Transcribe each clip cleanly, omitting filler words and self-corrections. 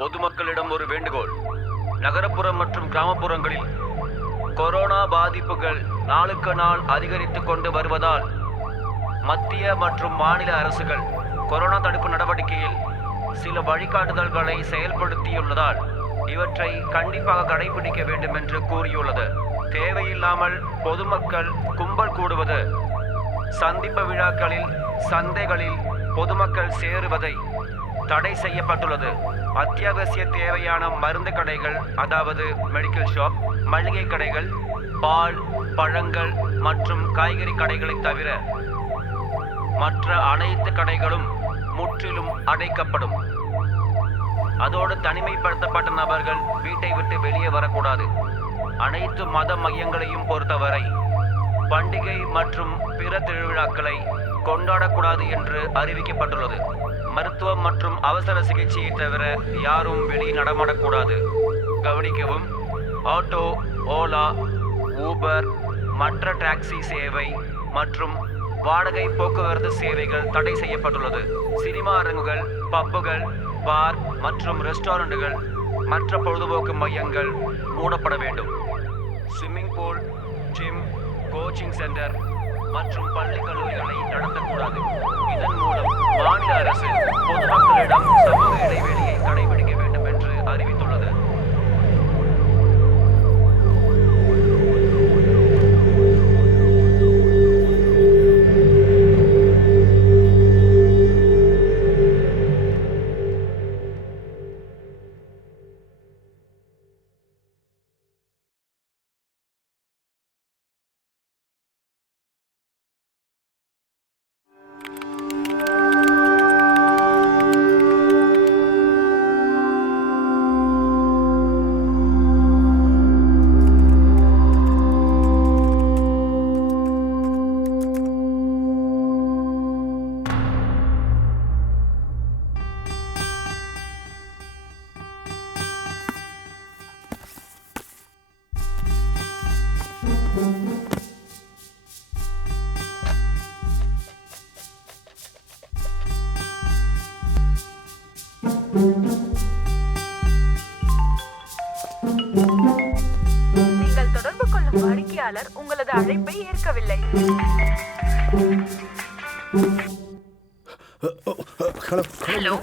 பொதுமக்களிடம் ஒரு வேண்டுகோள். நகரப்புறம் மற்றும் கிராமப்புறங்களில் கொரோனா பாதிப்புகள் நாளுக்கு நாள் அதிகரித்து கொண்டு வருவதால் மத்திய மற்றும் மாநில அரசுகள் கொரோனா தடுப்பு நடவடிக்கையில் சில வழிகாட்டுதல்களை செயல்படுத்தியுள்ளதால் இவற்றை கண்டிப்பாக கடைபிடிக்க வேண்டும் என்று கூறியுள்ளது. தேவையில்லாமல் பொதுமக்கள் கும்பல் கூடுவது, சந்திப்பு விழாக்களில், சந்தைகளில் பொதுமக்கள் சேருவதை தடை செய்யப்பட்டுள்ளது. அத்தியாவசிய தேவையான மருந்து கடைகள், அதாவது மெடிக்கல் ஷாப், மளிகை கடைகள், பால், பழங்கள் மற்றும் காய்கறி கடைகளை தவிர மற்ற அனைத்து கடைகளும் முற்றிலும் அடைக்கப்படும். அதோடு தனிமைப்படுத்தப்பட்ட நபர்கள் வீட்டை விட்டு வெளியே வரக்கூடாது. அனைத்து மத மையங்களையும் பொறுத்தவரை பண்டிகை மற்றும் பிற திருவிழாக்களை கொண்டாடக்கூடாது என்று அறிவிக்கப்பட்டுள்ளது. மருத்துவம் மற்றும் அவசர சிகிச்சையை தவிர யாரும் வெளியே நடமாடக்கூடாது. கவனிக்கவும், ஆட்டோ, ஓலா, ஊபர், மற்ற டாக்ஸி சேவை மற்றும் வாடகை போக்குவரத்து சேவைகள் தடை செய்யப்பட்டுள்ளது. சினிமா அரங்குகள், பப்புகள், பார் மற்றும் ரெஸ்டாரண்ட்டுகள், மற்ற பொழுதுபோக்கு மையங்கள் மூடப்பட வேண்டும். Swimming pool, gym, coaching centre மற்றும் பள்ளி கல்லூரிகளை நடத்தக்கூடாது. இதன் மூலம் மாநில அரசு பொதுமக்களிடம் சமூக இடைவெளியை கடைபிடிக்க வேண்டும் என்று அறிவித்துள்ளது. நீங்கள் தொடர்பு கொள்ளும் வாடிக்கையாளர் உங்களது அழைப்பை ஏற்கவில்லை. ஹலோ,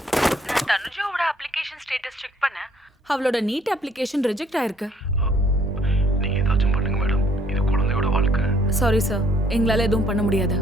நான் தனுஜாவோட அப்ளிகேஷன் ஸ்டேட்டஸ் செக் பண்ணேன். அவளோட நீட் அப்ளிகேஷன் ரிஜெக்ட் ஆயிருக்கு. நீங்க ஏதாச்சும் பண்ணுங்க மேடம், இது குழந்தையோட வாழ்க்கை. சாரி சார், எங்களால எதுவும் பண்ண முடியாது.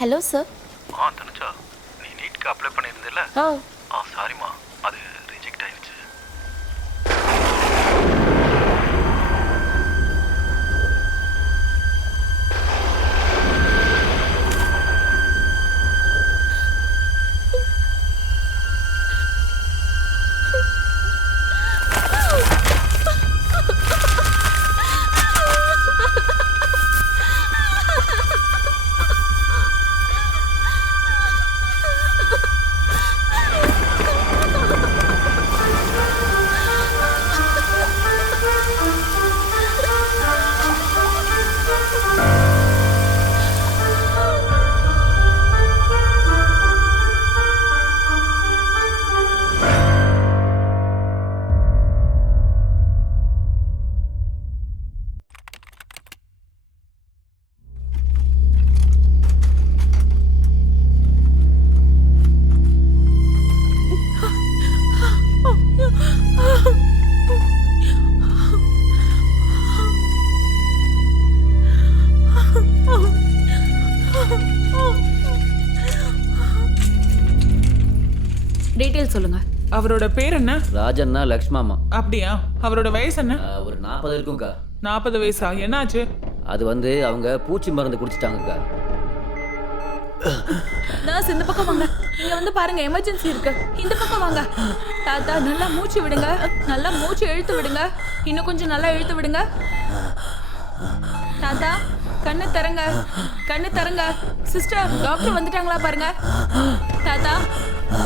Hello sir. தனுஜா, நீ நீட்க்கு அப்ளை பண்ணியிருந்தில்ல? சாரிம்மா, அது ரிஜெக்ட் ஆயிடுச்சு. டீடைல் சொல்லுங்க. அவரோட பேர் என்ன? ராஜண்ணா லக்ஷ்மாமா. அப்படியா? அவரோட வயசு என்ன? ஒரு 40 இருக்கும்க்கா. 40 வயசா? என்னாச்சு? அது அவங்க பூச்சி மருந்து குடிச்சிட்டாங்கக்கா. நர்ஸ் இந்த பக்கம் வாங்க. இங்க வந்து பாருங்க, எமர்ஜென்சி இருக்கு. இந்த பக்கம் வாங்க. தாத்தா நல்லா மூச்சு விடுங்க. நல்லா மூச்சு இழுத்து விடுங்க. இன்னும் கொஞ்சம் நல்லா இழுத்து விடுங்க. தாத்தா கண்ணு தரங்க, கண்ணு தரங்க. சிஸ்டர் டாக்டர் வந்துட்டாங்களா பாருங்க. தாத்தா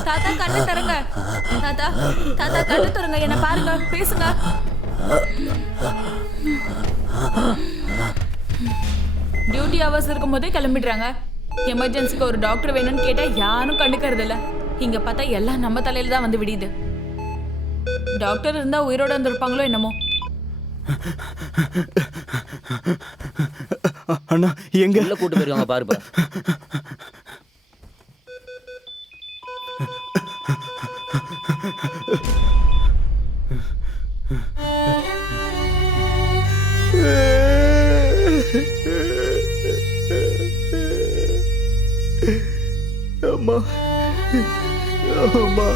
தாத்தா கண்ணு தரங்க. தாத்தா தாத்தா கண்ணு தரங்க, என்ன பாருங்க, பேசுங்க. டியூட்டி ஹவர்ஸ் இருக்கும் போதே கிளம்பிடுறாங்க. எமர்ஜென்சிக்கு ஒரு டாக்டர் வேணும்னு கேட்டா யாரும் கண்டுக்கிறது இல்ல. இங்க பார்த்தா எல்லாம் நம்ம தலையில தான் வந்து விடியுது. டாக்டர் இருந்தா உயிரோட வந்திருப்பாங்களோ என்னமோ. அண்ணா எங்க உள்ள கூட்டு போயிருக்காங்க பாருப்பா. அம்மா அம்மா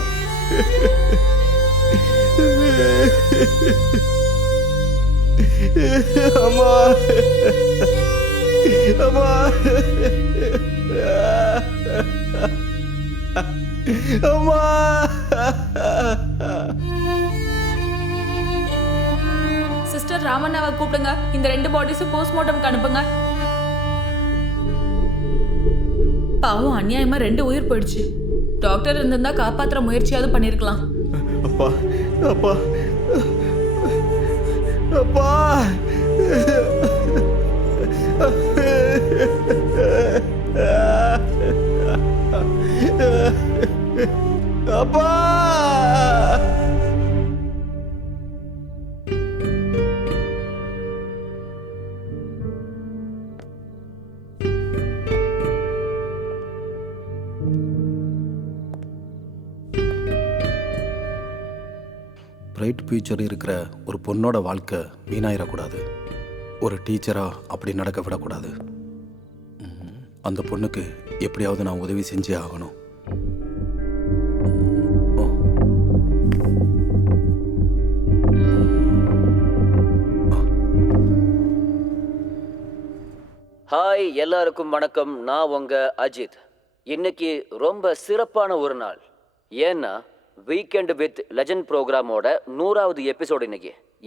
அம்மா அம்மா அம்மா சிஸ்டர் ராமண்ணாவை கூப்பிடுங்க. இந்த 2 பாடிஸும் போஸ்ட்மார்ட்டம்க்கு அனுப்புங்க. பாவம் அநியாயமா 2 உயிர் போயிடுச்சு. டாக்டர் இருந்திருந்தா காப்பாத்துற முயற்சியாவது பண்ணிருக்கலாம். அப்பா அப்பா அப்பா அப்பா பிரைட் ஃபியூச்சர் இருக்கிற ஒரு பொண்ணோட வாழ்க்கை வீணாயிடக்கூடாது. ஒரு டீச்சராக அப்படி நடக்க விடக்கூடாது. அந்த பொண்ணுக்கு எப்படியாவது நான் உதவி செஞ்சே ஆகணும். ஹாய் எல்லாருக்கும் வணக்கம். நான் உங்க அஜித். இன்னைக்கு ரொம்ப சிறப்பான ஒரு நாள். ஏன்னா வீக்கெண்ட் வித் லெஜண்ட் ப்ரோக்ராமோட 100வது எபிசோடு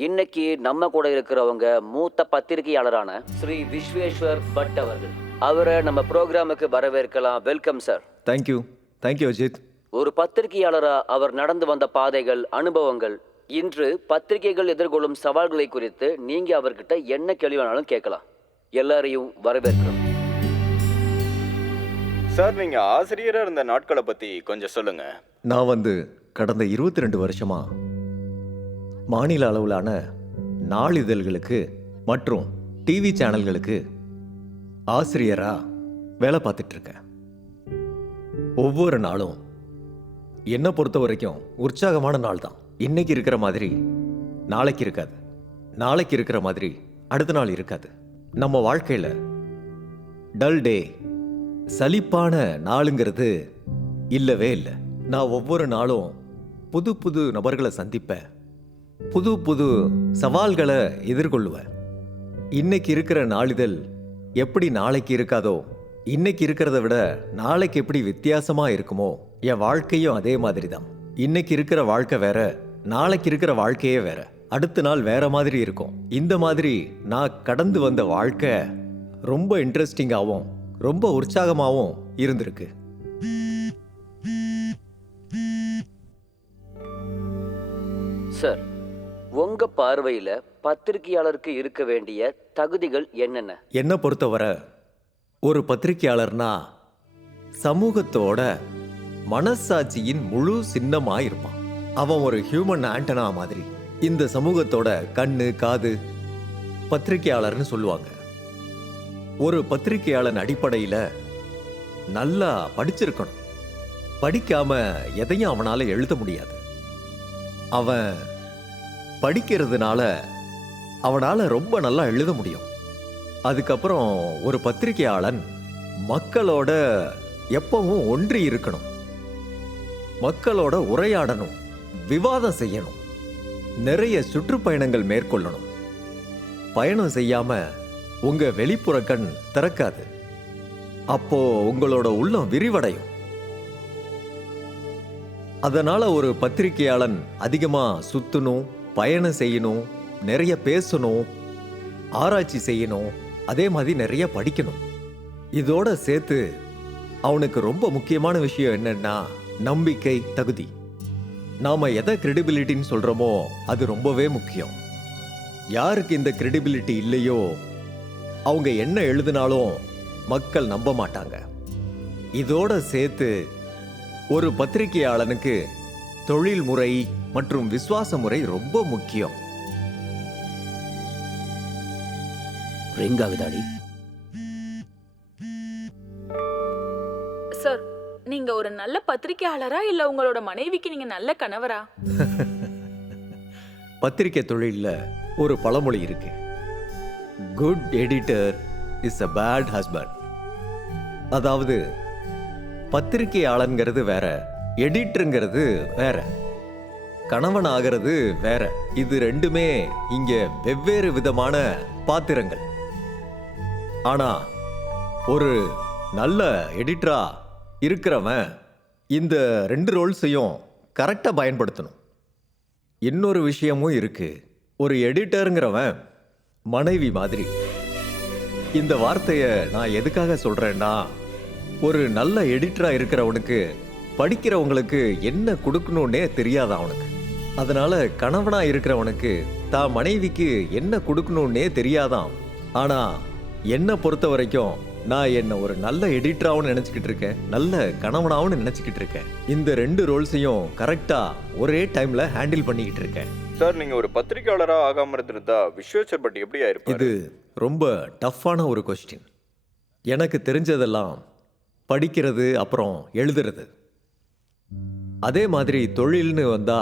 இன்னைக்கு நம்ம கூட இருக்கிறவங்க மூத்த பத்திரிகையாளரான ஸ்ரீ விஸ்வேஸ்வர் பட் அவர்கள். அவரை நம்ம ப்ரோக்ராமுக்கு வரவேற்கலாம். Welcome sir. தேங்க்யூ அஜித். ஒரு பத்திரிகையாளரா அவர் நடந்து வந்த பாதைகள், அனுபவங்கள், இன்று பத்திரிகைகள் எதிர்கொள்ளும் சவால்களை குறித்து நீங்க அவர்கிட்ட என்ன கேள்வி வேணாலும் கேட்கலாம். எல்லாரையும் வரவேற்கிறோம். சார், நீங்க ஆசிரியரா இருந்த நாட்களை பத்தி கொஞ்சம் சொல்லுங்க. நான் கடந்த 22 வருஷமா மாநில அளவிலான நாளிதழ்களுக்கு மற்றும் டிவி சேனல்களுக்கு ஆசிரியரா வேலை பார்த்துட்டு இருக்கேன். ஒவ்வொரு நாளும் என்னை பொறுத்த வரைக்கும் உற்சாகமான நாள் தான். இன்னைக்கு இருக்கிற மாதிரி நாளைக்கு இருக்காது, நாளைக்கு இருக்கிற மாதிரி அடுத்த நாள் இருக்காது. நம்ம வாழ்க்கையில டல் டே, சலிப்பான நாளுங்கிறது இல்லவே இல்லை. நான் ஒவ்வொரு நாளும் புது புது நபர்களை சந்திப்பேன், புது புது சவால்களை எதிர்கொள்ளுவேன். இன்னைக்கு இருக்கிற நாளிதழ் எப்படி நாளைக்கு இருக்காதோ, இன்னைக்கு இருக்கிறத விட நாளைக்கு எப்படி வித்தியாசமா இருக்குமோ, என் வாழ்க்கையும் அதே மாதிரி தான். இன்னைக்கு இருக்கிற வாழ்க்கை வேற, நாளைக்கு இருக்கிற வாழ்க்கையே வேற, அடுத்த நாள் வேற மாதிரி இருக்கும். இந்த மாதிரி நான் கடந்து வந்த வாழ்க்கை ரொம்ப இன்ட்ரெஸ்டிங்காகவும் ரொம்ப உற்சாகமாகவும் இருந்திருக்கு. சார், உங்க பார்வையில பத்திரிகையாளருக்கு இருக்க வேண்டிய தகுதிகள் என்னென்ன? என்னை பொறுத்தவரை ஒரு பத்திரிகையாளர்னா சமூகத்தோட மனசாட்சியின் முழு சின்னமா இருப்பான். அவன் ஒரு ஹியூமன் ஆண்டனா மாதிரி. இந்த சமூகத்தோட கண்ணு காது பத்திரிகையாளர்னு சொல்லுவாங்க. ஒரு பத்திரிகையாளன் அடிப்படையில நல்லா படிச்சிருக்கணும். படிக்காம எதையும் அவனால எழுத முடியாது. அவன் படிக்கிறதுனால அவனால ரொம்ப நல்லா எழுத முடியும். அதுக்கப்புறம் ஒரு பத்திரிகையாளன் மக்களோட எப்பவும் ஒன்றி இருக்கணும், மக்களோட உரையாடணும், விவாதம் செய்யணும், நிறைய சுற்றுப்பயணங்கள் மேற்கொள்ளணும். பயணம் செய்யாம உங்க வெளிப்புற கண் திறக்காது. அப்போ உங்களோட உள்ளம் விரிவடையும். அதனால ஒரு பத்திரிகையாளன் அதிகமா சுத்தணும், பயணம் செய்யணும், நிறைய பேசணும், ஆராய்ச்சி செய்யணும், அதே மாதிரி நிறைய படிக்கணும். இதோட சேர்த்து அவனுக்கு ரொம்ப முக்கியமான விஷயம் என்னன்னா நம்பிக்கை, தகுதி. நாம எதை கிரெடிபிலிட்டின்னு சொல்றோமோ அது ரொம்பவே முக்கியம். யாருக்கு இந்த கிரெடிபிலிட்டி இல்லையோ அவங்க என்ன எழுதினாலும் மக்கள் நம்ப மாட்டாங்க. இதோட சேர்த்து ஒரு பத்திரிகையாளனுக்கு தொழில் முறை மற்றும் விசுவாச முறை ரொம்ப முக்கியம். ரிங் ஆகுதாடி? சார், நீங்க ஒரு நல்ல பத்திரிக்கையாளரா இல்ல உங்களோட மனைவிக்கு நீங்க நல்ல கணவரா? பத்திரிகை தொழில்ல ஒரு பழமொழி இருக்கு, good editor is a bad husband. அதாவது பத்திரிகையாளன்கிறது வேற, எடிட்டருங்கிறது வேற, கணவன் ஆகிறது வேற. இது ரெண்டுமே இங்க வெவ்வேறு விதமான பாத்திரங்கள். ஆனா ஒரு நல்ல எடிட்டரா இருக்கிறவன் இந்த ரெண்டு ரோல்ஸையும் கரெக்டா பயன்படுத்தணும். இன்னொரு விஷயமும் இருக்கு, ஒரு எடிட்டருங்கிறவன் மனைவி மாதிரி. இந்த வார்த்தையை நான் எதுக்காக சொல்றேன்னா, ஒரு நல்ல எடிட்டரா இருக்கிறவனுக்கு படிக்கிறவங்களுக்கு என்ன கொடுக்கணும்னே தெரியாது அவனுக்கு. அதனால கணவனா இருக்கிறவனுக்கு தான் மனைவிக்கு என்ன கொடுக்கணும்னே தெரியாதான். ஆனா என்னை பொறுத்த வரைக்கும் நான் என்ன ஒரு நல்ல எடிட்டராகவும் நினைச்சுக்கிட்டு இருக்கேன், நல்ல கணவனாகவும் நினைச்சுக்கிட்டு இருக்கேன். இந்த ரெண்டு ரோல்ஸையும் கரெக்டா ஒரே டைம்ல ஹேண்டில் பண்ணிக்கிட்டு இருக்கேன். சார், நீங்க ஒரு பத்திரிகையாளரா ஆகாம இருந்திருந்தா விஸ்வேஸ்வர் பட் எப்படி ஆயிருப்பாரு? இது ரொம்ப டஃப்பான ஒரு கொஸ்டின். எனக்கு தெரிஞ்சதெல்லாம் படிக்கிறது அப்புறம் எழுதுறது. அதே மாதிரி தொழில்னு வந்தா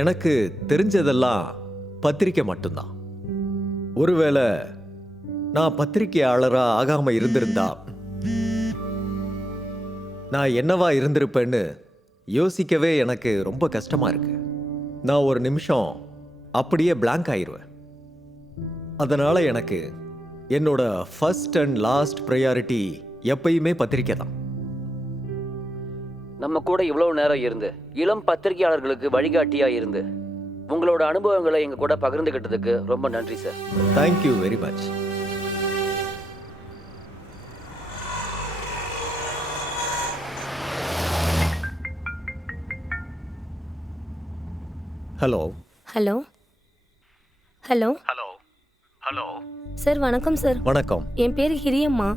எனக்கு தெரிஞ்சதெல்லாம் பத்திரிக்கை மட்டும்தான். ஒருவேளை நான் பத்திரிகையாளரா ஆகாம இருந்திருந்தா நான் என்னவா இருந்திருப்பேன்னு யோசிக்கவே எனக்கு ரொம்ப கஷ்டமா இருக்கு. நான் ஒரு நிமிஷம் அப்படியே பிளாங்க் ஆயிருவேன். அதனால எனக்கு என்னோட ஃபர்ஸ்ட் அண்ட் லாஸ்ட் ப்ரையாரிட்டி எப்பயுமே பத்திரிக்கை தான். நம்ம கூட இவ்வளவு நேரம் இருந்து இளம் பத்திரிகையாளர்களுக்கு வழிகாட்டியா இருந்து உங்களோட அனுபவங்களை எங்க கூட பகிர்ந்துகிட்டதுக்கு ரொம்ப நன்றி sir. Thank you very much. Hello hello hello hello hello sir, வணக்கம் சார். வணக்கம். என் பேர் ஹிரியம்மா.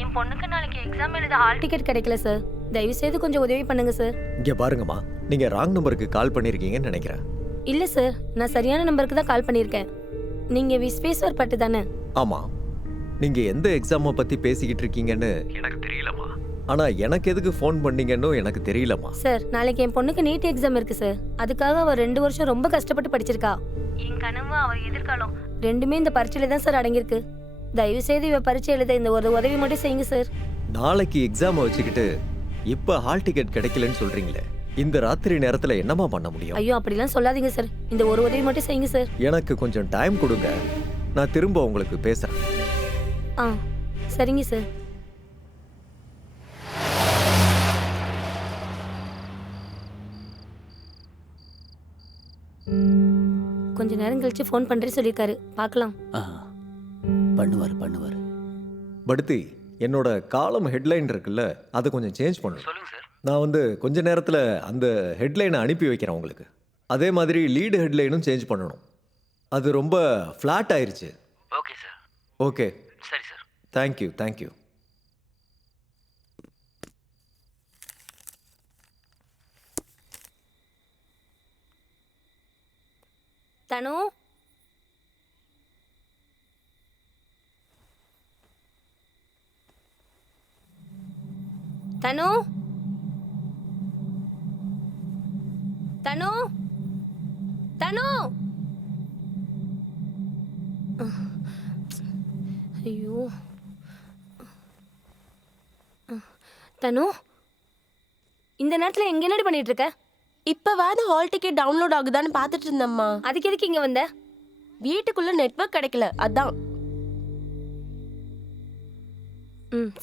என் பொண்ணுக்கு நாளைக்கு எக்ஸாம் எழுத ஹால் டிக்கெட் கிடைக்கல சார். தயவு செய்து கொஞ்சம் உதவி பண்ணுங்க சார். இங்க பாருங்கம்மா, நீங்க ராங் நம்பருக்கு கால் பண்ணிருக்கீங்கன்னு நினைக்கிறேன். இல்ல சார், நான் சரியான நம்பருக்கு தான் கால் பண்ணியிருக்கேன். நீங்க விஸ்வேஸ்வர் பட்டு தானே? ஆமா, நீங்க எந்த எக்ஸாமை பத்தி பேசிக்கிட்டு இருக்கீங்கன்னு எனக்கு தெரியலம்மா. ஆனா எனக்கு எதுக்கு ஃபோன் பண்ணீங்கன்னு எனக்கு தெரியலம்மா. சார், நாளைக்கு என் பொண்ணுக்கு நீட் எக்ஸாம் இருக்கு சார். அதுக்காக அவ 2 வருஷம் ரொம்ப கஷ்டப்பட்டு படிச்சிருக்கா. என் கனவு அவ எதிர்காலம் ரெண்டுமே இந்த பரீட்சையில தான் சார் அடங்கியிருக்கு. தயவு செய்து இவ பரீட்சை எழுத இந்த ஒரு உதவி மட்டும் செய்யுங்க சார். நாளைக்கு எக்ஸாமை வச்சுக்கிட்டு இப்ப ஹால் டிக்கெட் கிடைக்கலன்னு சொல்றீங்களே, இந்த ராத்திரி நேரத்துல என்னமா பண்ண முடியும்? ஐயோ, அப்படிலாம் சொல்லாதீங்க சார். இந்த ஒரு உதவி மட்டும் செய்யுங்க சார். எனக்கு கொஞ்சம் டைம் கொடுங்க, நான் திரும்ப உங்களுக்கு பேசுறேன். ஆ, சரிங்க சார். கொஞ்ச நேரம் கழிச்சு ஃபோன் பண்றேன்னு சொல்லியிருக்காரு. பார்க்கலாம். பண்ணுவார். படுத்தி, என்னோட காலம் ஹெட்லைன் இருக்குல்ல, அதை கொஞ்சம் சேஞ்ச் பண்ணணும். நான் கொஞ்ச நேரத்துல அந்த ஹெட்லைனை அனுப்பி வைக்கிறேன் உங்களுக்கு. அதே மாதிரி லீடு ஹெட்லைனும் சேஞ்ச் பண்ணணும். அது ரொம்ப ஃப்ளாட் ஆயிருச்சு. Okay sir. ஓகே, சரி சார். தேங்க்யூ. தனு, தனு, தனு, தனு. ஐயோ, தனு, இந்த நேரத்துல எங்க என்னடி பண்ணிட்டு இருக்க? இப்பவாது ஹால் டிக்கெட் டவுன்லோட் ஆகுதான்னு பார்த்துட்டு இருந்தம்மா. அதுக்கு எதுக்கு இங்க வந்த? வீட்டுக்குள்ள நெட்வொர்க் கிடைக்கல, அதான்.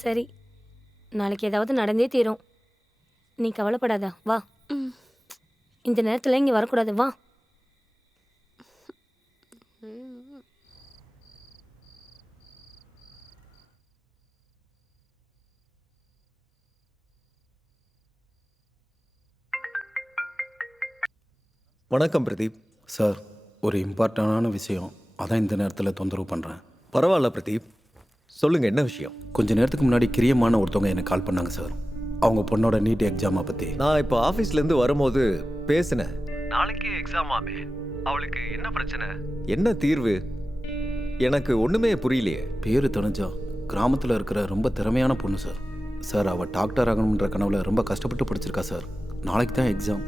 சரி. நாளைக்கு ஏதாவது நடந்தே தீரும். நீ கவலைப்படாத, வா. இந்த நேரத்தில் இங்கே வரக்கூடாது, வா. வணக்கம் பிரதீப். சார், ஒரு இம்பார்ட்டண்டான விஷயம், அதான் இந்த நேரத்தில் தொந்தரவு பண்ணுறேன். பரவாயில்ல பிரதீப், சொல்லுங்க என்ன விஷயம்? கொஞ்ச நேரத்துக்கு முன்னாடி கிரியமான ஒருத்தவங்க எனக்கு கால் பண்ணாங்க சார். அவங்க பொண்ணோட நீட் எக்ஸாமை பற்றி. நான் இப்போ ஆஃபீஸ்லேருந்து வரும்போது பேசினேன். நாளைக்கு எக்ஸாம் ஆமே, அவளுக்கு என்ன பிரச்சனை, என்ன தீர்வு, எனக்கு ஒன்றுமே புரியலையே. பேர் தெரிஞ்சா கிராமத்தில் இருக்கிற ரொம்ப திறமையான பொண்ணு சார். சார், அவள் டாக்டர் ஆகணுன்ற கனவுல ரொம்ப கஷ்டப்பட்டு படிச்சிருக்கா சார். நாளைக்கு தான் எக்ஸாம்.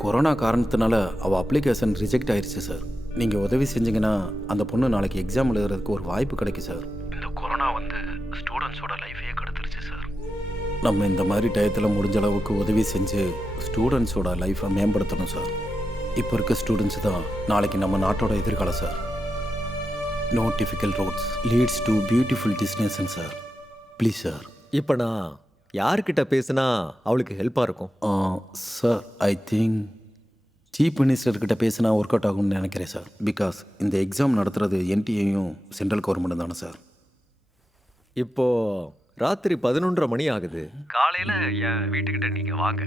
கொரோனா காரணத்தினால அவள் அப்ளிகேஷன் ரிஜெக்ட் ஆயிடுச்சு சார். நீங்கள் உதவி செஞ்சீங்கன்னா அந்த பொண்ணு நாளைக்கு எக்ஸாம் எழுதுறதுக்கு ஒரு வாய்ப்பு கிடைக்கும் சார். இந்த கொரோனா வந்து ஸ்டூடெண்ட்ஸோட லைஃபையே கெடுத்துருச்சு சார். நம்ம இந்த மாதிரி டயத்தில் முடிஞ்ச அளவுக்கு உதவி செஞ்சு ஸ்டூடெண்ட்ஸோட லைஃப்பை மேம்படுத்தணும் சார். இப்போ இருக்க ஸ்டூடெண்ட்ஸ் தான் நாளைக்கு நம்ம நாட்டோட எதிர்காலம் sir. No difficult roads leads to beautiful destination sir. Please sir. இப்போ நான் யார்கிட்ட பேசினா அவளுக்கு ஹெல்ப்பாக இருக்கும்? சார், ஐ திங்க் சீஃப் மினிஸ்டர்கிட்ட பேசினா ஒர்க் அவுட் ஆகும்னு நினைக்கிறேன் சார். பிகாஸ் இந்த எக்ஸாம் நடத்துறது என்டிஏயும் சென்ட்ரல் கவர்மெண்ட் தானே சார். இப்போ ராத்திரி 11:30 மணி ஆகுது. காலையில் என் வீட்டுக்கிட்ட நீங்கள் வாங்க,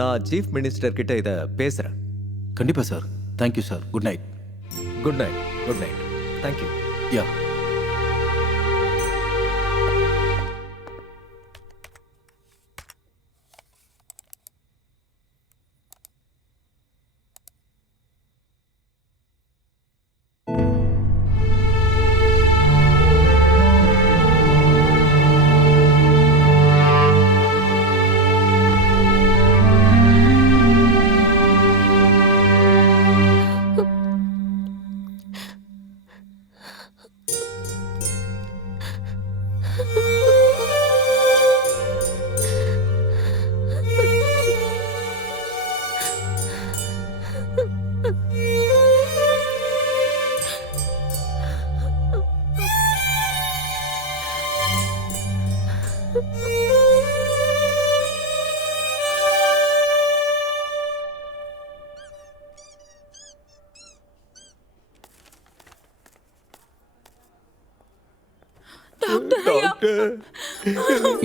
நான் சீஃப் மினிஸ்டர் கிட்ட இதை பேசுகிறேன். கண்டிப்பாக sir. Thank you sir. Good night. Good night. Good night. Thank you. Yeah.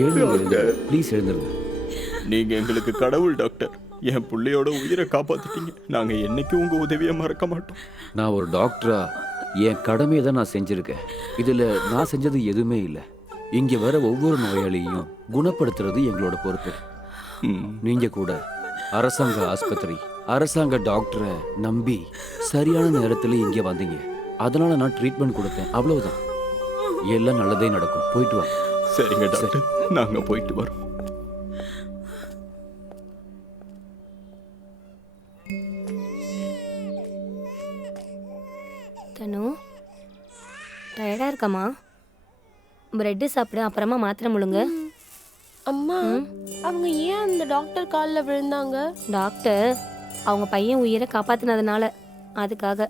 எழுந்துருங்க. ப்ளீஸ் எழுந்துருங்க. நீங்க எங்களுக்கு கடவுள் டாக்டர். என் பிள்ளையோட உயிரை காப்பாத்திட்டீங்க. நாங்க என்னைக்கும் உங்க உதவியை மறக்க மாட்டோம். நான் ஒரு டாக்டரா என் கடமையை தான் நான் செஞ்சுருக்கேன். இதில் நான் செஞ்சது எதுவுமே இல்லை. இங்கே வர ஒவ்வொரு நோயாளியையும் குணப்படுத்துறது எங்களோட பொறுப்பு. நீங்கள் கூட அரசாங்க ஆஸ்பத்திரி, அரசாங்க டாக்டரை நம்பி சரியான நேரத்தில் இங்கே வந்தீங்க. அதனால நான் ட்ரீட்மெண்ட் கொடுத்தேன், அவ்வளவுதான். எல்லாம் நல்லதே நடக்கும். போயிட்டு வாங்க. சரிங்க டாக்டர், நாங்க போயிட்டு வரோம். தனு, டயர்டாக இருக்கம்மா? பிரெட்டு சாப்பிடு, அப்புறமா மாத்திரை முழுங்க. அம்மா, அவங்க ஏன் அந்த டாக்டர் காலில் விழுந்தாங்க? டாக்டர் அவங்க பையன் உயிரை காப்பாற்றினதுனால, அதுக்காக.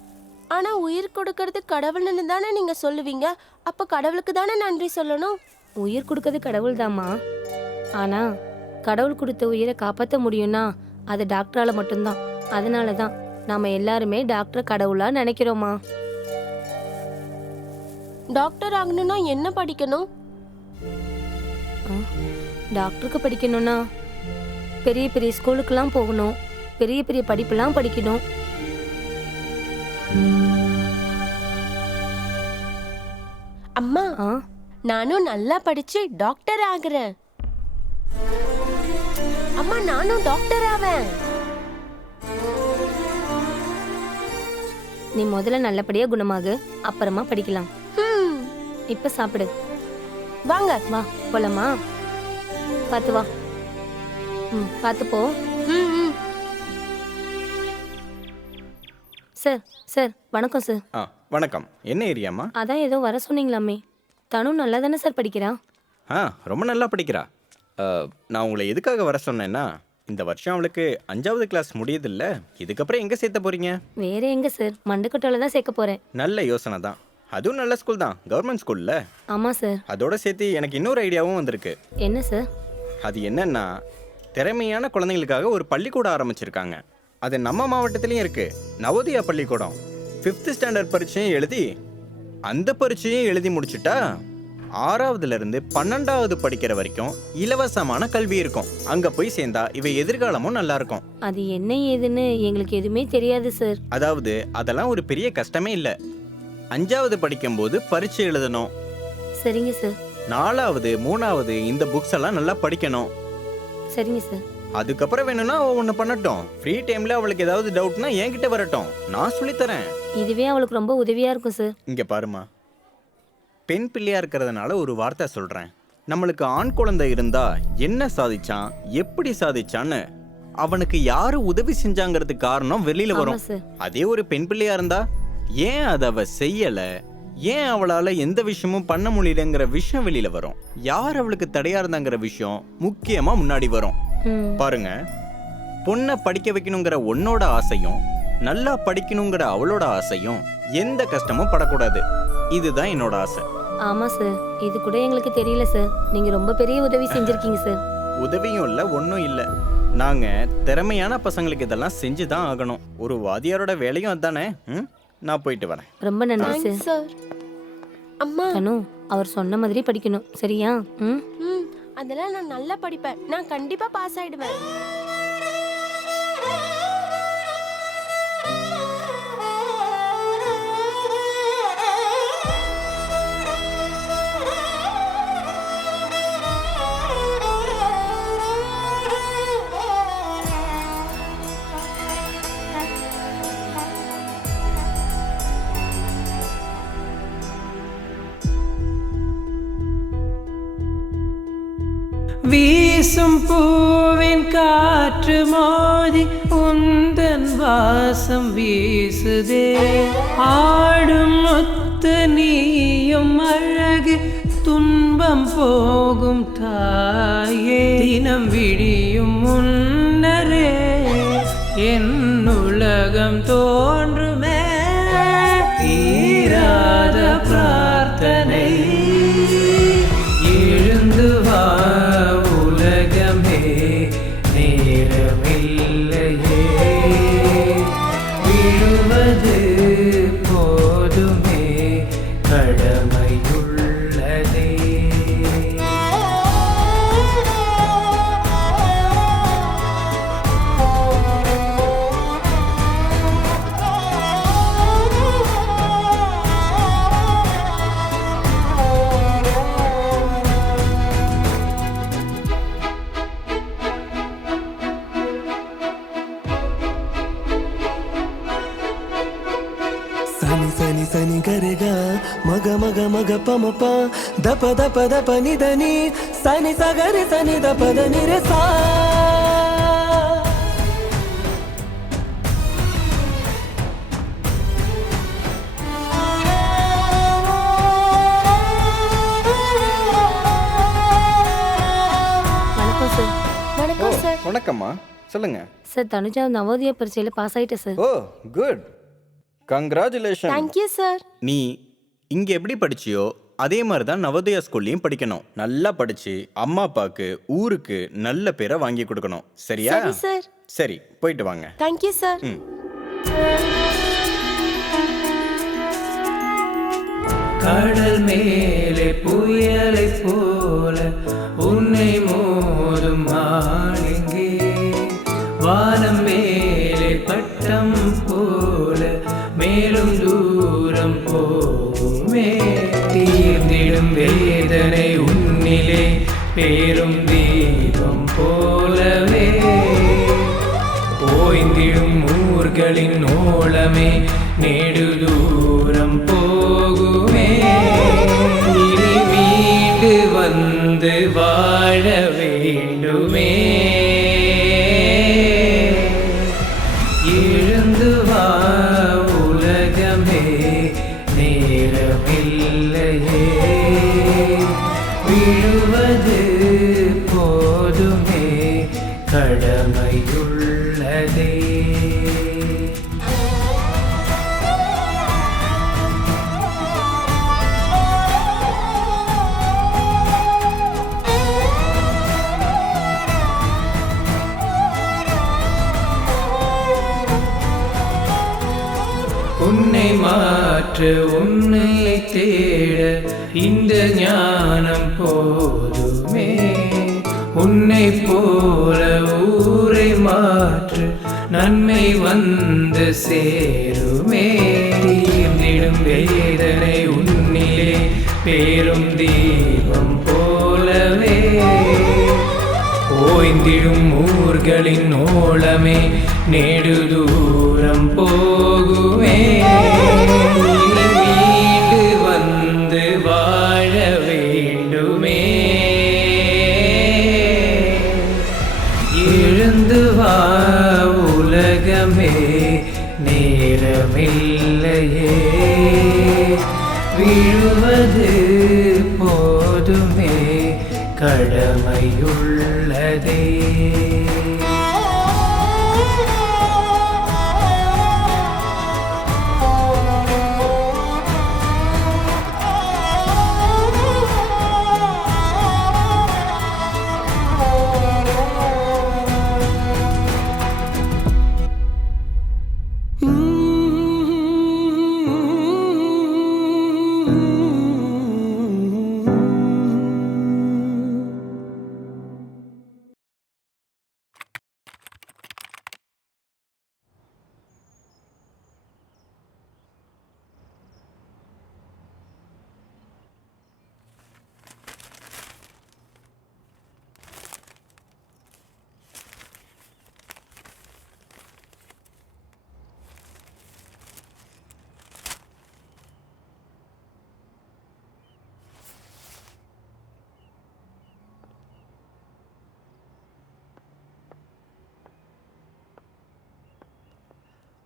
ஆனா உயிர் கொடுக்கறது கடவுள்னு தானே நீங்க சொல்லுவீங்க. அப்ப கடவுளுக்கு தானே நன்றி சொல்லணும். உயிர் கொடுக்கறது கடவுள் தாம்மா. ஆனால் கடவுள் கொடுத்த உயிரை காப்பாற்ற முடியும்னா அது டாக்டரால் மட்டும்தான். அதனால தான் நாம் எல்லாருமே டாக்டரை கடவுளாக நினைக்கிறோம்மா. டாக்டர் ஆகணும்னா என்ன படிக்கணும்? டாக்டருக்கு படிக்கணும்னா பெரிய பெரிய ஸ்கூலுக்கெல்லாம் போகணும், பெரிய பெரிய படிப்பெல்லாம் படிக்கணும். அம்மா, நானும் நல்லா படிச்சு டாக்டர் ஆகுறேன். அம்மா, நானும் டாக்டர் ஆவேன். நீ முதல்ல நல்லபடியாக குணமாகு, அப்புறமா படிக்கலாம். இப்போ சாப்பிடு. வாங்க. வா போலாமா? பார்த்து வா. பார்த்து போ. சார், சார் வணக்கம் சார். வணக்கம். என்ன ஏரியாம்மா? அதான் ஏதோ வர சொன்னீங்களாமே. தனு நல்லா தானே சார் படிக்கிறா? ரொம்ப நல்லா படிக்கிறா. நான் உங்களை எதுக்காக வர சொன்னேன்னா, இந்த வருஷம் அவளுக்கு 5வது கிளாஸ் முடியுதில்ல, இதுக்கப்புறம் எங்கே சேர்த்த போறீங்க? வேற எங்க சார், மண்டக்கட்டோல தான் சேர்க்க போறேன். நல்ல யோசனை தான். அதுவும் நல்ல ஸ்கூல் தான், கவர்மெண்ட் ஸ்கூல்ல. ஆமாம் சார். அதோட சேர்த்து எனக்கு இன்னொரு ஐடியாவும் வந்திருக்கு. என்ன சார்? அது என்னன்னா திறமையான குழந்தைங்களுக்காக ஒரு பள்ளிக்கூடம் ஆரம்பிச்சிருக்காங்க. அது நம்ம மாவட்டத்திலையும் இருக்கு. நவோதயா பள்ளிக்கூடம். 5th ஸ்டாண்டர்ட் பரீட்சையும் எழுதி அந்த பரீட்சையும் எழுதி முடிச்சுட்டா 6வதுலேருந்து 12வது படிக்கிற வரைக்கும் இலவசமான கல்வி இருக்கும். அங்க போய் சேர்ந்தா இவ எதிர்காலமும் நல்லா இருக்கும். அது என்ன ஏதுன்னு எங்களுக்கு எதுவுமே தெரியாது சார். அதாவது அதெல்லாம் ஒரு பெரிய கஷ்டமே இல்லை. 5வது படிக்கும்போது பரீட்சை எழுதணும். சரிங்க சார். 4வது 3வது இந்த புக்ஸ் எல்லாம் நல்லா படிக்கணும். சரிங்க சார். அதுக்கப்புறம் வேணும்னா ஒன்று பண்ணட்டும். ஃப்ரீ டைம்ல அவளுக்கு ஏதாவது டவுட்னா என்கிட்ட வரட்டும், நான் சொல்லித்தரேன். இதுவே அவளுக்கு ரொம்ப உதவியா இருக்கும் சார். இங்க பாருமா, பெண் பிள்ளையா இருக்கிறதுனால ஒரு வார்த்தை சொல்றேன். நம்மளுக்கு ஆண் குழந்தை இருந்தா என்ன சாதிச்சான், எப்படி சாதிச்சான்னு அவனுக்கு யாரு உதவி செஞ்சாங்கிறதுக்கு காரணம் வெளியில வரும். அதே ஒரு பெண் பிள்ளையா இருந்தா ஏன் அதை அவ செய்யல, ஏன் அவளால எந்த விஷயமும் பண்ண முடியலங்கிற விஷயம் வெளியில வரும். யார் அவளுக்கு தடையா இருந்தாங்கிற விஷயம் முக்கியமா முன்னாடி வரும். பாருங்க, பொண்ணை படிக்க வைக்கணுங்கிற உன்னோட ஆசையும் நல்லா படிக்கணுங்கிற அவளோட ஆசையும் எந்த கஷ்டமும் படக்கூடாது. இதுதான் என்னோட ஆசை. ஆமா சார், இது கூட எங்களுக்கு தெரியல சார். நீங்க ரொம்ப பெரிய உதவி செஞ்சிருக்கீங்க சார். உதவியும் இல்லை, ஒன்றும் இல்லை. நாங்க திறமையான பசங்களுக்கு இதெல்லாம் செஞ்சுதான் ஆகணும். ஒரு வாதியாரோட வேலையும் அதானே. நான் போயிட்டு வரேன். ரொம்ப நன்றி சார். சார் அம்மா, தனு அவர் சொன்ன மாதிரி படிக்கணும், சரியா? அதெல்லாம் நான் நல்லா படிப்பேன். நான் கண்டிப்பா பாஸ் ஆயிடுவேன். வீசும் பூவின் காற்று மோதி உந்தன் வாசம் வீசுதே. ஆடும் முத்து நீயும் அழகு துன்பம் போகும் தாயே. தினம் விடியும் முன்னரே என் உலகம் தோன்றுமே. தீராத பிரார்த்தனை எழுந்து வா உலகமே, நேரமில்லையே விழுவது போதுமே, கடமையுள்ளதே. సని సని సని గరెగా మగ మగ మగ పమ ప దప దప దప నిదని సని సగరి సని దప దని రే సా. வணக்கம் சார். வணக்கம் சார். வணக்கம்மா, சொல்லுங்க. சார், தனுஜா நவோதயா பரீட்சையில பாஸ் ஆயிட்டேன் சார். ஓ குட், கங்க்ராச்சுலேஷன். Thank you sir. நீ இங்க எப்படி படிச்சியோ அதே மாதிரி தான் நவோதயா ஸ்கூல்லையும் படிக்கணும். நல்லா படிச்சு அம்மா அப்பாவுக்கு ஊருக்கு நல்ல பேரை வாங்கி கொடுக்கணும், சரியா? சரி சார். சரி, போயிட்டு வாங்க. Thank you sir. கடல் மேலே புயலை போல உன்னை மோதும் ஆளுங்கே. வானம் மேலே பட்டம் போல மேலும் தூரம் போகுமே. தீர்ந்திடும் வேதனை உன்னிலே பேரும் தீபம் போலவே. ஓய்ந்திடும் ஊர்களின் ஓளமே நெடு தூரம் போகுமே. இனி மீண்டு வந்து வாழ வேண்டுமே. எழுந்து வா உலகமே, நேரமில்லையே விழுவது போதுமே, கடமையுள்ளதே. உன்னை மாற்ற உன்னை தேட இந்த ஞானம் போதுமே. உன்னை போல ஊரை மாற்று நன்மை வந்து சேருமே. தீர்ந்திடும் வேதனை உன்னிலே பேரும் தீபம் போலவே. ஓய்ந்திடும் ஊர்களின் ஓளமே நேடு தூரம் போகுமே. மீண்டு வந்து வாழ வேண்டுமே. எழுந்து வா உலகமே நேரமில்லையே. விழுவது போதுமே கடமையுள்ளதே.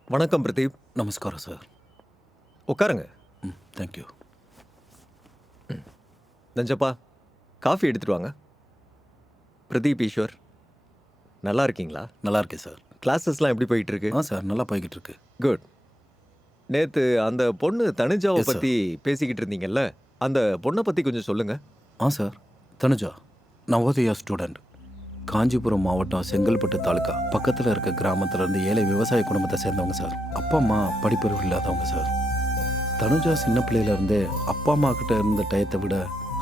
வணக்கம் பிரதீப். நமஸ்காரம் சார். உட்காருங்க. தேங்க்யூ. நஞ்சப்பா, காஃபி எடுத்துட்டு வாங்க. பிரதீப், ஈஸ்வர், நல்லா இருக்கீங்களா? நல்லா இருக்கேன் சார். கிளாஸஸ்லாம் எப்படி போயிட்டு இருக்கு? சார் நல்லா போய்கிட்டு இருக்கு. குட். நேற்று அந்த பொண்ணு தனுஜாவை Yes, sir. பற்றி பேசிக்கிட்டு இருந்தீங்கல்ல, அந்த பொண்ணை பற்றி கொஞ்சம் சொல்லுங்க. Sir, Tanuja Navodaya student. காஞ்சிபுரம் மாவட்டம் செங்கல்பட்டு தாலுக்கா பக்கத்தில் இருக்க கிராமத்துல இருந்து ஏழை விவசாய குடும்பத்தை சேர்ந்தவங்க சார். அப்பா அம்மா படிப்பறிவு இல்லாதவங்க சார். தனுஜா சின்ன பிள்ளையில இருந்தே அப்பா அம்மா கிட்ட இருந்த டயத்தை விட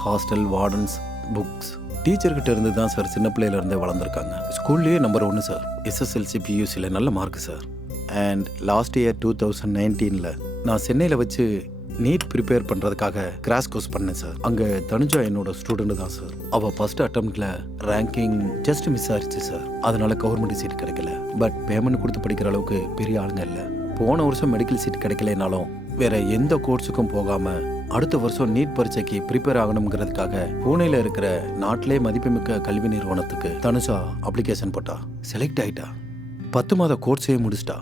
ஹாஸ்டல், வார்டன்ஸ், புக்ஸ், டீச்சர்கிட்ட இருந்து தான் சார் சின்ன பிள்ளையில இருந்தே வளர்ந்துருக்காங்க. ஸ்கூல்லேயே நம்பர் 1 சார். SSLC PUCல நல்ல mark sir. And last year 2019 நான் சென்னையில் வச்சு நீட் ப்ரிப்பேர் பண்ணுறதுக்காக கிராஷ் கோர்ஸ் பண்ணேன் சார். அங்கே தனுஜா என்னோட ஸ்டூடெண்ட் தான் சார். அவள் ஃபர்ஸ்ட் அட்டம்ப்டில் ரேங்கிங் ஜஸ்ட் மிஸ் ஆயிடுச்சு சார். அதனால கவர்மெண்ட் சீட் கிடைக்கல. பட் பேமெண்ட் கொடுத்து படிக்கிற அளவுக்கு பெரிய ஆளுங்க இல்லை. போன வருஷம் மெடிக்கல் சீட் கிடைக்கலனாலும் வேற எந்த கோர்ஸுக்கும் போகாமல் அடுத்த வருஷம் நீட் பரீட்சைக்கு ப்ரிப்பேர் ஆகணுங்கிறதுக்காக பூனேல இருக்கிற நாட்டிலே மதிப்புமிக்க கல்வி நிறுவனத்துக்கு தனுஜா அப்ளிகேஷன் போட்டா. செலக்ட் ஆயிட்டா. 10 மாத கோர்ஸையே முடிச்சிட்டா.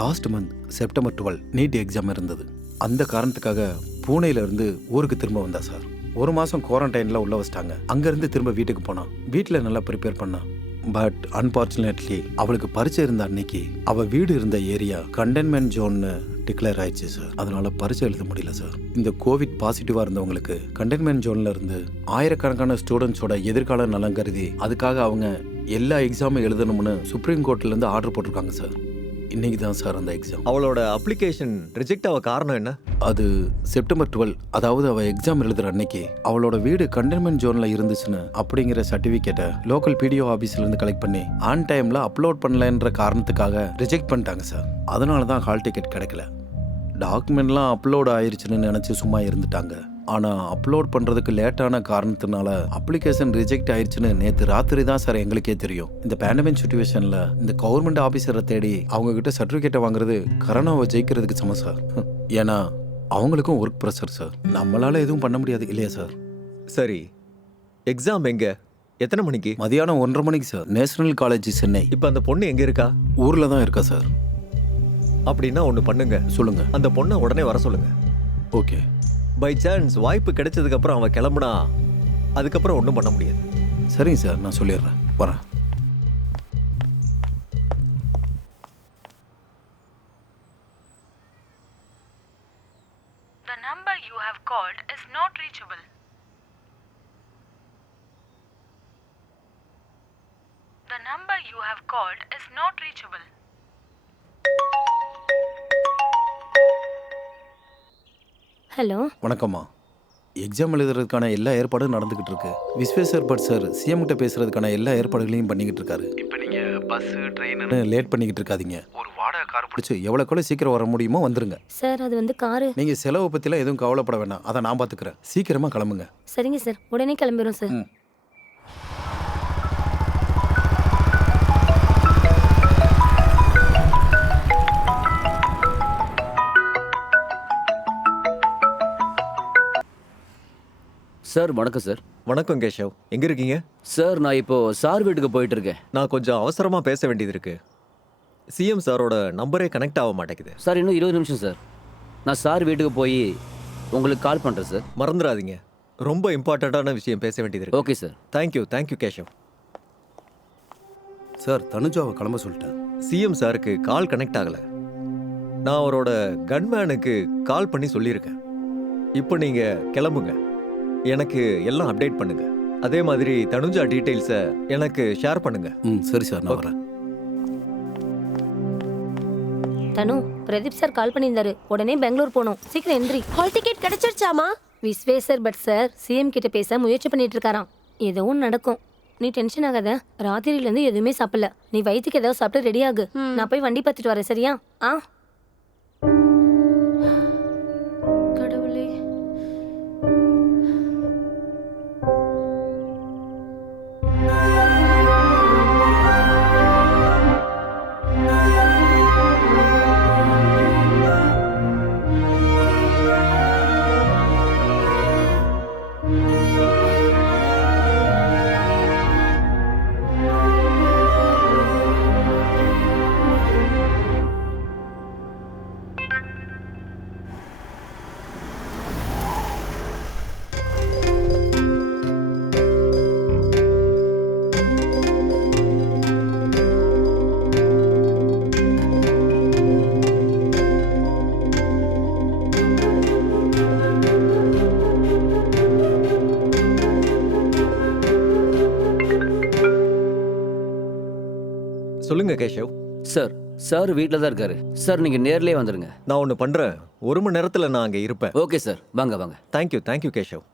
Last month September 12 NEET exam இருந்தது. அந்த காரணத்துக்காக பூனேல இருந்து ஊருக்கு திரும்ப வந்தா சார். 1 மாதம் குவாரண்டைனில் உள்ள வச்சிட்டாங்க. அங்கேருந்து திரும்ப வீட்டுக்கு போனான். வீட்டில் நல்லா ப்ரிப்பேர் பண்ணான். பட் அன்ஃபார்ச்சுனேட்லி அவளுக்கு பரீட்சை இருந்த அன்னைக்கு அவள் வீடு இருந்த ஏரியா கண்டெய்ன்மெண்ட் ஜோன்னு டிக்ளேர் ஆயிடுச்சு சார். அதனால பரீட்சை எழுத முடியல சார். இந்த கோவிட் பாசிட்டிவாக இருந்தவங்களுக்கு கண்டெய்ன்மெண்ட் ஜோன்ல இருந்து ஆயிரக்கணக்கான ஸ்டூடெண்ட்ஸோட எதிர்கால நலன் கருதி அதுக்காக அவங்க எல்லா எக்ஸாமும் எழுதணும்னு சுப்ரீம் கோர்ட்லேருந்து ஆர்டர் போட்டிருக்காங்க சார். இன்னைக்கு தான் சார் அந்த எக்ஸாம். அவளோட அப்ளிகேஷன் ரிஜெக்ட் ஆக காரணம் என்ன? அது செப்டம்பர் 12, அதாவது அவள் எக்ஸாம் எழுதுற அன்னைக்கு அவளோட வீடு கண்டெய்ன்மெண்ட் ஜோன்ல இருந்துச்சுன்னு அப்படிங்கிற சர்டிஃபிகேட்டை லோக்கல் PDO ஆஃபீஸ்ல இருந்து கலெக்ட் பண்ணி ஆன் டைம்ல அப்லோட் பண்ணலன்ற காரணத்துக்காக ரிஜெக்ட் பண்ணிட்டாங்க சார். அதனால தான் ஹால் டிக்கெட் கிடைக்கல. டாக்குமெண்ட்லாம் அப்லோட் ஆயிருச்சுன்னு நினச்சி சும்மா இருந்துட்டாங்க. ஆனால் அப்லோட் பண்ணுறதுக்கு லேட்டான காரணத்தினால அப்ளிகேஷன் ரிஜெக்ட் ஆயிடுச்சுன்னு நேற்று ராத்திரி தான் சார் எங்களுக்கே தெரியும். இந்த பேண்டமிக் சுச்சுவேஷனில் இந்த கவர்மெண்ட் ஆஃபீஸரை தேடி அவங்கக்கிட்ட சர்டிஃபிகேட்டை வாங்குறது கரோனாவை ஜெயிக்கிறதுக்கு சமம் சார். ஏன்னா அவங்களுக்கும் ஒர்க் ப்ரெஷர் சார். நம்மளால் எதுவும் பண்ண முடியாது இல்லையா சார்? சரி, எக்ஸாம் எங்க, எத்தனை மணிக்கு? மதியானம் 1:30 மணிக்கு சார். National college Chennai. இப்போ அந்த பொண்ணு எங்கே இருக்கா? ஊரில் தான் இருக்கா சார். அப்படின்னா ஒன்று பண்ணுங்க. சொல்லுங்க. அந்த பொண்ணை உடனே வர சொல்லுங்க. ஓகே. பை சான்ஸ் வாய்ப்பு கிடைச்சதுக்கப்புறம் அவன் கிளம்புனா அதுக்கப்புறம் ஒன்றும் பண்ண முடியாது. சரிங்க சார், நான் சொல்லிடுறேன். வரேன். The number you have called is not reachable. The number you have called is not reachable. Hello. வணக்கம்மா. எக்ஸாம் எழுதுறதுக்கான எல்லா ஏற்பாடும் நடந்துக்கிட்டு இருக்கு. விஸ்வேஸ்வர் பட் சார் சிஎம் கிட்ட பேசுறதுக்கான எல்லா ஏற்பாடுகளையும் பண்ணிக்கிட்டு இருக்காரு. இப்போ நீங்க பஸ் ட்ரெயின் லேட் பண்ணிக்கிட்டு இருக்காதீங்க. ஒரு வாடகை கார் பிடிச்சி எவ்வளோக்குள்ள சீக்கிரம் வர முடியுமோ வந்துருங்க. சார் அது வந்து காரு. நீங்க செலவை பத்திலாம் எதுவும் கவலைப்பட வேண்டாம், அதை நான் பார்த்துக்கிறேன். சீக்கிரமா கிளம்புங்க. சரிங்க சார், உடனே கிளம்பிடும் சார். சார் வணக்கம் சார். வணக்கம் கேஷவ், எங்க இருக்கீங்க? சார் நான் இப்போ சார் வீட்டுக்கு போயிட்டு இருக்கேன். நான் கொஞ்சம் அவசரமா பேச வேண்டியது இருக்கு. சிஎம் சாரோட நம்பரே கனெக்ட் ஆக மாட்டேங்குது. சார் இன்னும் 20 நிமிஷம் சார். நான் சார் வீட்டுக்கு போய் உங்களுக்கு கால் பண்ணுறேன் சார். மறந்துடாதீங்க, ரொம்ப இம்பார்ட்டண்ட்டான விஷயம் பேச வேண்டியது இருக்கு. Okay sir. Thank you Keshav. Sir தனுஜாவை கிளம்ப சொல்லிட்டேன். சிஎம் சாருக்கு கால் கனெக்ட் ஆகல. நான் அவரோட கன்மேனுக்கு கால் பண்ணி சொல்லியிருக்கேன். இப்போ நீங்க கிளம்புங்க, எனக்கு எல்லாம் அப்டேட் பண்ணுங்க. அதே மாதிரி தனுஜா டீடைல்ஸை எனக்கு ஷேர் பண்ணுங்க. சரி சார், நான் வரேன். தனு, பிரதீப் சார் கால் பண்ணியிருந்தாரு. உடனே பெங்களூர் போகணும். சீக்கிரம் என்ட்ரி. ஹால் டிக்கெட் கிடைச்சிருச்சாமா? விஸ்வேஸ்வர் பட் சார் சிஎம் கிட்ட பேச முயற்சி பண்ணிட்டு இருக்காராம். எதுவும் நடக்கும், நீ டென்ஷன் ஆகாத. ராத்திரியிலேருந்து எதுவுமே சாப்பிடல. நீ வயிற்றுக்கு ஏதாவது சாப்பிட்டு ரெடி ஆகு. நான் போய் வண்டி பார்த்துட்டு வரேன், சரியா? ஆ. கடவுளே. சொல்லுங்க கேஷவ். சார் சார் வீட்டில் தான் இருக்காரு. சார் நீங்கள் நேர்லேயே வந்துடுங்க. நான் ஒன்று பண்ணுறேன், 1 மணி நேரத்தில் நான் அங்கே இருப்பேன். ஓகே சார், வாங்க வாங்க. தேங்க்யூ கேஷவ்.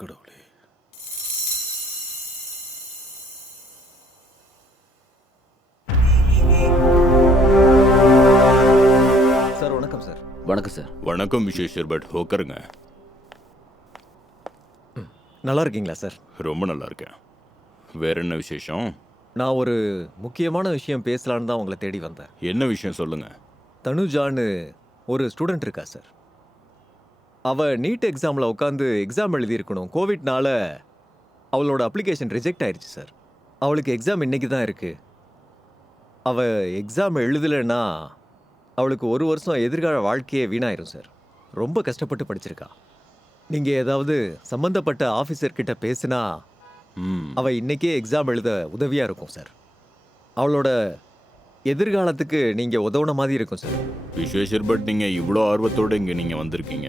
கடவுளே. சார் வணக்கம் சார். வணக்கம் சார். வணக்கம் விஸ்வேஸ்வர் பட், உட்காருங்க. நல்லா இருக்கீங்களா சார்? ரொம்ப நல்லா இருக்கேன். வேற என்ன விசேஷம்? நான் ஒரு முக்கியமான விஷயம் பேசலான்னு தான் உங்களை தேடி வந்தேன். என்ன விஷயம் சொல்லுங்க. தனுஜான்னு ஒரு ஸ்டூடெண்ட் இருக்கா சார். அவ நீட் எக்ஸாமில் உட்காந்து எக்ஸாம் எழுதியிருக்கணும். கோவிட்னால அவளோட அப்ளிகேஷன் ரிஜெக்ட் ஆயிடுச்சு சார். அவளுக்கு எக்ஸாம் இன்னைக்கு தான் இருக்கு. அவள் எக்ஸாம் எழுதலைன்னா அவளுக்கு 1 வருஷம் எதிர்கால வாழ்க்கையே வீணாயிரும் சார். ரொம்ப கஷ்டப்பட்டு படிச்சிருக்கா. நீங்கள் ஏதாவது சம்மந்தப்பட்ட ஆஃபீஸர்கிட்ட பேசுனா அவள் இன்னைக்கே எக்ஸாம் எழுத உதவியாக இருக்கும் சார். அவளோட எதிர்காலத்துக்கு நீங்கள் உதவுன மாதிரி இருக்கும் சார். விஸ்வேஸ்வர் பட், நீங்கள் இவ்வளோ ஆர்வத்தோடு இங்கே நீங்கள் வந்திருக்கீங்க.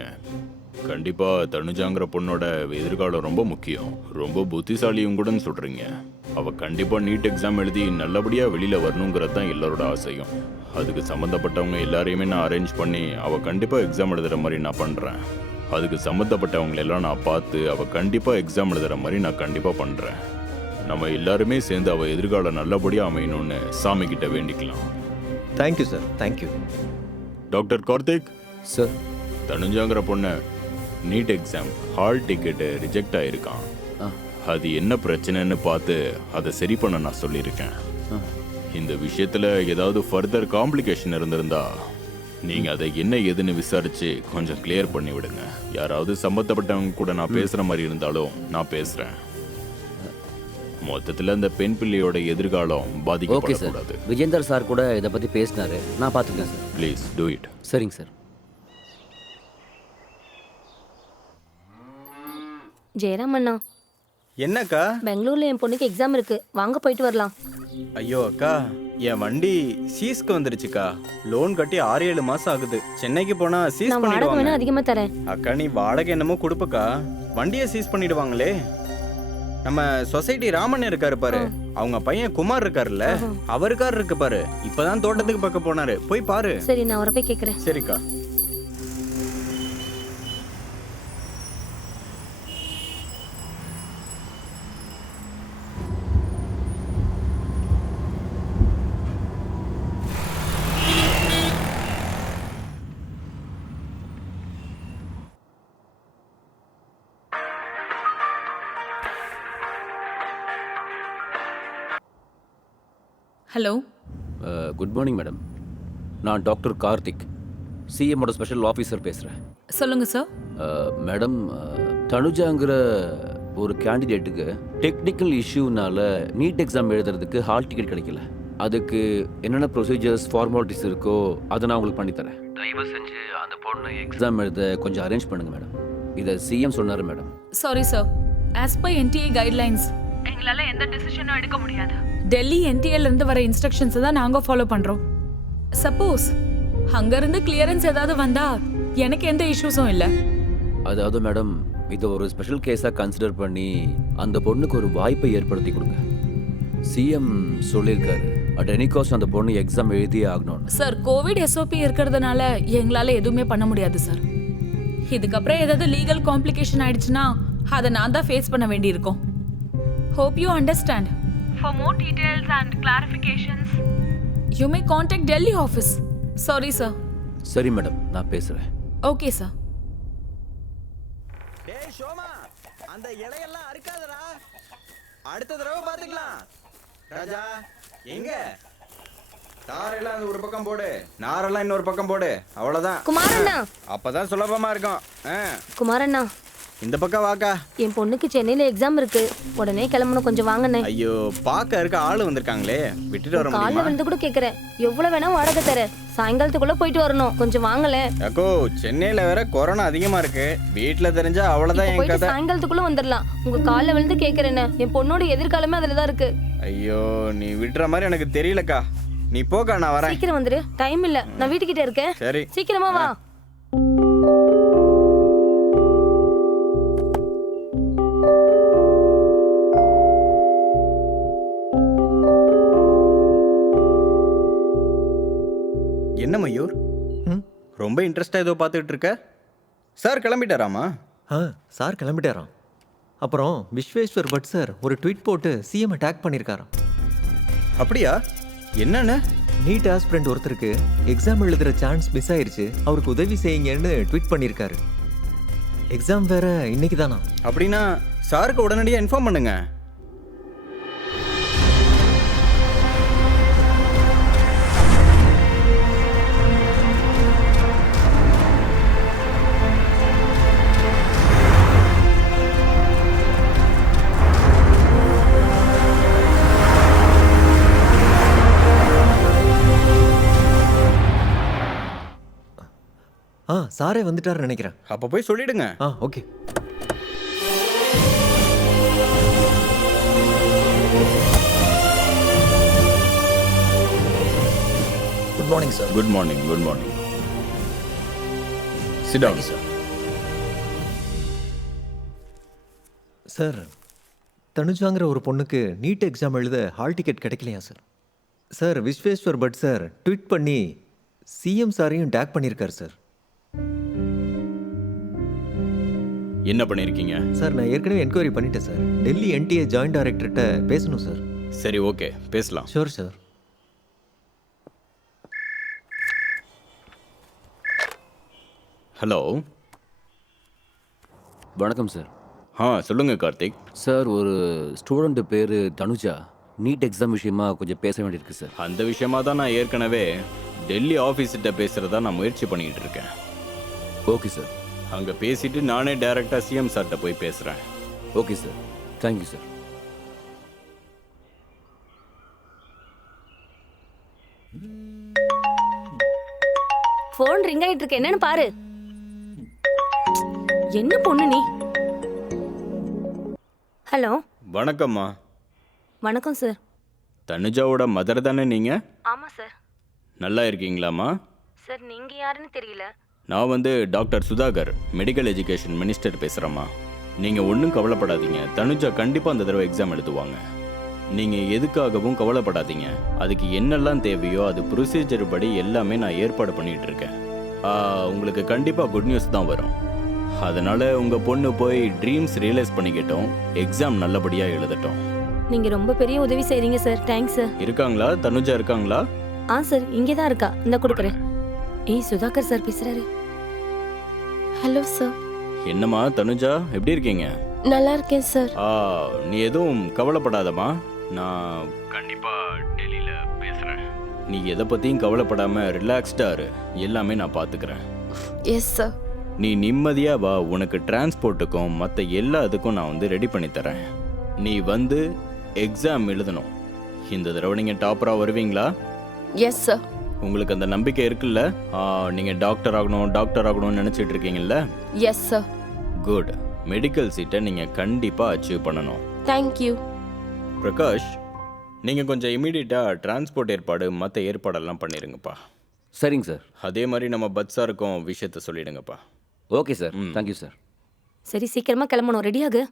கண்டிப்பாக தனுஜாங்கிற பொண்ணோட எதிர்காலம் ரொம்ப முக்கியம். ரொம்ப புத்திசாலியும் கூடன்னு சொல்கிறீங்க. அவள் கண்டிப்பாக நீட் எக்ஸாம் எழுதி நல்லபடியாக வெளியில் வரணுங்கிறது தான் எல்லாரோட ஆசையும். அதுக்கு சம்மந்தப்பட்டவங்க எல்லாரையுமே நான் அரேஞ்ச் பண்ணி அவள் கண்டிப்பாக எக்ஸாம் எழுதுகிற மாதிரி நான் பண்ணுறேன். அதுக்கு சம்மந்தப்பட்டவங்களெல்லாம் நான் பார்த்து அவள் கண்டிப்பாக எக்ஸாம் எழுதுகிற மாதிரி நான் கண்டிப்பாக பண்ணுறேன். நம்ம எல்லாருமே சேர்ந்து அவள் எதிர்காலம் நல்லபடியாக அமையணும்னு சாமி கிட்ட வேண்டிக்கலாம். Thank you sir, thank you. Doctor Karthik sir, தனுஜாங்கிற பொண்ணை NEET exam hall ticket reject ஆகிருக்கான். அது என்ன பிரச்சனைன்னு பார்த்து அதை சரி பண்ண நான் சொல்லியிருக்கேன். இந்த விஷயத்தில் ஏதாவது ஃபர்தர் காம்ப்ளிகேஷன் இருந்திருந்தா நீங்கள் அதை என்ன ஏதுன்னு விசாரித்து கொஞ்சம் கிளியர் பண்ணி விடுங்க. யாராவது சம்மந்தப்பட்டவங்க கூட நான் பேசுகிற மாதிரி இருந்தாலும் நான் பேசுகிறேன். மொத்தத்தில் அந்த பெண் பிள்ளையோட எதிர்காலம் பாதிக்கப்படக்கூடாது. விஜேந்தர் சார் கூட இதை பற்றி பேசினாரு. நான் பார்த்துக்கிறேன் சார். Please do it. சரிங்க சார். ஜெயராம் அண்ணா. என்னக்கா? பெங்களூர்ல என் பொண்ணுக்கு எக்ஸாம் இருக்கு, வாங்க போயிட்டு வரலாம். ஐயோ அக்கா, என் வண்டி சீஸ்க்கு வந்துருச்சுக்கா. லோன் கட்டி 6-7 மாசம் ஆகுது. சென்னைக்கு போனா சீஸ் நான் வாடகை வேணா பண்ணிடுவாங்க. அதிகமா தரேன். அக்கா நீ வாடகை என்னமோ கொடுப்பக்கா, வண்டியை சீஸ் பண்ணிடுவாங்களே. நம்ம சொசைட்டி ராமன் இருக்காரு பாரு, அவங்க பையன் குமார் இருக்காருல்ல, அவர் கார் இருக்கு பாரு, இப்பதான் தோட்டத்துக்கு பக்கம் போனாரு, போய் பாரு. சரி, நான் அவரை போய் கேட்கறேன். சரிக்கா. Hello, good morning madam. நான் டாக்டர் கார்த்திக், சிஎம்மோட ஸ்பெஷல் ஆஃபீஸர் பேசுகிறேன். சொல்லுங்க சார். மேடம், தனுஜாங்கிற ஒரு கேண்டிடேட்டுக்கு டெக்னிக்கல் இஷ்யூனால நீட் எக்ஸாம் எழுதுறதுக்கு ஹால் டிக்கெட் கிடைக்கல. அதுக்கு என்னென்ன ப்ரொசீஜர்ஸ் ஃபார்மாலிட்டிஸ் இருக்கோ அதை நான் உங்களுக்கு பண்ணித்தரேன். தயவு செஞ்சு அந்த பொண்ணு எக்ஸாம் எழுத கொஞ்சம் அரேஞ்ச் பண்ணுங்க மேடம். இதை சிஎம் சொன்னார் madam. Sorry sir, as by NDA guidelines எங்களால எந்த டிசிஷனும் எடுக்க முடியாது. டெல்லி என்டிஏல இருந்து வர இன்ஸ்ட்ரக்ஷன்ஸ் தான் நாங்க ஃபாலோ பண்றோம். சப்போஸ் அங்க இருந்து கிளியரன்ஸ் ஏதாவது வந்தா எனக்கு எந்த இஷ்யூஸும் இல்ல. அதாவது மேடம், இது ஒரு ஸ்பெஷல் கேஸாக கன்சிடர் பண்ணி அந்த பொண்ணுக்கு ஒரு வாய்ப்பை ஏற்படுத்தி கொடுங்க. சிஎம் சொல்லியிருக்காரு, அட் எனி காஸ்ட் அந்த பொண்ணு எக்ஸாம் எழுதியே ஆகணும்னு. சார், கோவிட் எஸ்ஓபி இருக்கிறதுனால எங்களால எதுவுமே பண்ண முடியாது சார். இதுக்கப்புறம் ஏதாவது லீகல் காம்ப்ளிகேஷன் ஆயிடுச்சுன்னா அதை நான் தான் ஃபேஸ் பண்ண வேண்டியிருக்கும். Hope you understand. For more details and clarifications, you may contact Delhi office. Sorry sir. சரி மேடம், நான் பேசுகிறேன். Okay sir. டேய் ஷோமா, அந்த இலையெல்லாம் அறுக்காதடா, அடுத்த தடவை பாத்துக்கலாம். ராஜா எங்க? தாரெல்லாம் அந்த ஒரு பக்கம் போடு, நாரெல்லாம் இன்னொரு பக்கம் போடு, அவ்வளவுதான். குமாரண்ணா, அப்பதான் சுலபமா இருக்கும். குமாரண்ணா, இந்த பக்கம் வாக்கா. என் பொண்ணுக்கு சென்னையில எக்ஸாம் இருக்கு, உடனே கிளம்பணும், கொஞ்சம் வாங்கண்ணே. ஐயோ, பாக்க இருக்க ஆளு வந்திருக்காங்களே, விட்டுட்டு வர காலைல முடியுமா? வந்து கூட கேக்குறேன், எவ்வளவு வேணா வாடகை தர, சாயங்காலத்துக்குள்ள போயிட்டு வரணும், கொஞ்சம் வாங்கல. அக்கோ, சென்னையில வேற கொரோனா அதிகமா இருக்கு, வீட்டுல தெரிஞ்சா அவ்வளவுதான் என் போயிட்டு கதை. சாயங்காலத்துக்குள்ள வந்துடலாம். உங்க கால்ல விழுந்து கேக்குறேன்னு, என் பொண்ணோட எதிர்காலமே அதுலதான் இருக்கு. ஐயோ, நீ விட்டுற மாதிரி எனக்கு தெரியலக்கா, நீ போக்கா, நான் வரேன். சீக்கிரம் வந்துரு, டைம் இல்ல, நான் வீட்டுக்கிட்ட இருக்கேன். சரி, சீக்கிரமா வா. என்ன மயூர், ரொம்ப இன்ட்ரெஸ்டா ஏதோ பார்த்துட்டு இருக்க? சார் கிளம்பிட்டாராமா? சார் கிளம்பிட்டாராம். அப்புறம் விஸ்வேஸ்வர் பட் சார் ஒரு ட்வீட் போட்டு சிஎம் டேக் பண்ணியிருக்காராம். அப்படியா? என்னன்னு? நீட் ஆஸ்பிரண்ட் ஒருத்தருக்கு எக்ஸாம் எழுதுகிற சான்ஸ் மிஸ் ஆயிருச்சு, அவருக்கு உதவி செய்யுங்கன்னு ட்வீட் பண்ணியிருக்காரு. எக்ஸாம் வேற இன்னைக்கு தானா? அப்படின்னா சாருக்கு உடனடியாக இன்ஃபார்ம் பண்ணுங்க. சாரே வந்துட்டாருன்னு நினைக்கிறேன். அப்போ போய் சொல்லிடுங்க. Okay. Good morning sir. Good morning. Good morning. Sit down sir. Sir, தனுஜாங்கிற ஒரு பொண்ணுக்கு நீட் எக்ஸாம் எழுத ஹால் டிக்கெட் கிடைக்கலையா sir? Sir, Visweswar Bhat sir tweet பண்ணி சிஎம் சாரையும் டேக் பண்ணியிருக்காரு சார். என்ன பண்ணியிருக்கீங்க? சார், நான் ஏற்கனவே என்கொயரி பண்ணிட்டேன் சார். டெல்லி என்டிஏ ஜாயிண்ட் டைரக்டர்கிட்ட பேசணும் சார். சரி, ஓகே, பேசலாம். Sure sir. ஹலோ, வணக்கம் சார். சொல்லுங்க கார்த்திக். சார், ஒரு ஸ்டூடெண்ட் பேர் தனுஜா, நீட் எக்ஸாம் விஷயமா கொஞ்சம் பேச வேண்டியிருக்கு சார். அந்த விஷயமா தான் நான் ஏற்கனவே டெல்லி ஆஃபீஸ்கிட்ட பேசுகிறதா நான் முயற்சி பண்ணிக்கிட்டு இருக்கேன். Okay sir. அங்கே பேசிட்டு நானே டைரெக்டாக சிஎம் சார்கிட்ட போய் பேசுகிறேன். Okay sir, thank you sir. Phone ring ஆயிட்டு இருக்கு, என்னன்னு பாரு. என்ன பொண்ணு நீ? ஹலோ. வணக்கம்மா. வணக்கம் சார். தனுஜாவோட மதர் தானே நீங்கள்? ஆமா சார். நல்லா இருக்கீங்களாம்மா? சார் நீங்க யாருன்னு தெரியல. நான் doctor Sudhakar, medical education minister பேசுகிறேம்மா. நீங்கள் ஒன்றும் கவலைப்படாதீங்க, தனுஜா கண்டிப்பாக அந்த தடவை எக்ஸாம் எழுதுவாங்க. நீங்கள் எதுக்காகவும் கவலைப்படாதீங்க. அதுக்கு என்னெல்லாம் தேவையோ அது ப்ரொசீஜர் படி எல்லாமே நான் ஏற்பாடு பண்ணிகிட்டு இருக்கேன். உங்களுக்கு கண்டிப்பாக குட் நியூஸ் தான் வரும். அதனால் உங்கள் பொண்ணு போய் ட்ரீம்ஸ் ரியலைஸ் பண்ணிக்கிட்டோம், எக்ஸாம் நல்லபடியாக எழுதட்டும். நீங்க ரொம்ப பெரிய உதவி செய்றீங்க சார். Thanks sir. இருக்காங்களா தனுஜா? இருக்காங்களா? சார் இங்கே தான் இருக்கா. இந்த கொடுக்குறேன். சுதாகர் சார் பேசுறாரு. Hello sir. என்னம்மா தனுஜா, எப்படி இருக்கீங்க? நல்லா இருக்கேன் சார். நீ எதுவும் கவலைப்படாதம்மா, நான் கண்டிப்பாக டெல்லியில் பேசுகிறேன். நீ எதை பற்றியும் கவலைப்படாமல் ரிலாக்ஸ்டாக இரு, எல்லாமே நான் பார்த்துக்கிறேன். Yes sir. நீ நிம்மதியாக வா, உனக்கு டிரான்ஸ்போர்ட்டுக்கும் மற்ற எல்லா இதுக்கும் நான் ரெடி பண்ணி தரேன். நீ எக்ஸாம் எழுதணும். இந்த தடவை நீங்கள் டாப்பராக வருவீங்களா? Yes sir. உங்களுக்கு அந்த நம்பிக்கை இருக்குல்ல? நீங்கள் டாக்டர் ஆகணும்னு நினச்சிட்டு இருக்கீங்கல்ல? Yes sir. குட். மெடிக்கல் சீட்டை நீங்கள் கண்டிப்பாக அச்சீவ் பண்ணணும். தேங்க்யூ. பிரகாஷ், நீங்கள் கொஞ்சம் இமீடியட்டாக டிரான்ஸ்போர்ட் ஏற்பாடு மற்ற ஏற்பாடெல்லாம் பண்ணிடுங்கப்பா. சரிங்க சார். அதே மாதிரி நம்ம பஸ் சாருக்கும் விஷயத்த சொல்லிடுங்கப்பா. Okay sir. Thank you sir. சரி சீக்கிரமா கிளம்பணும். ரெடியாகு.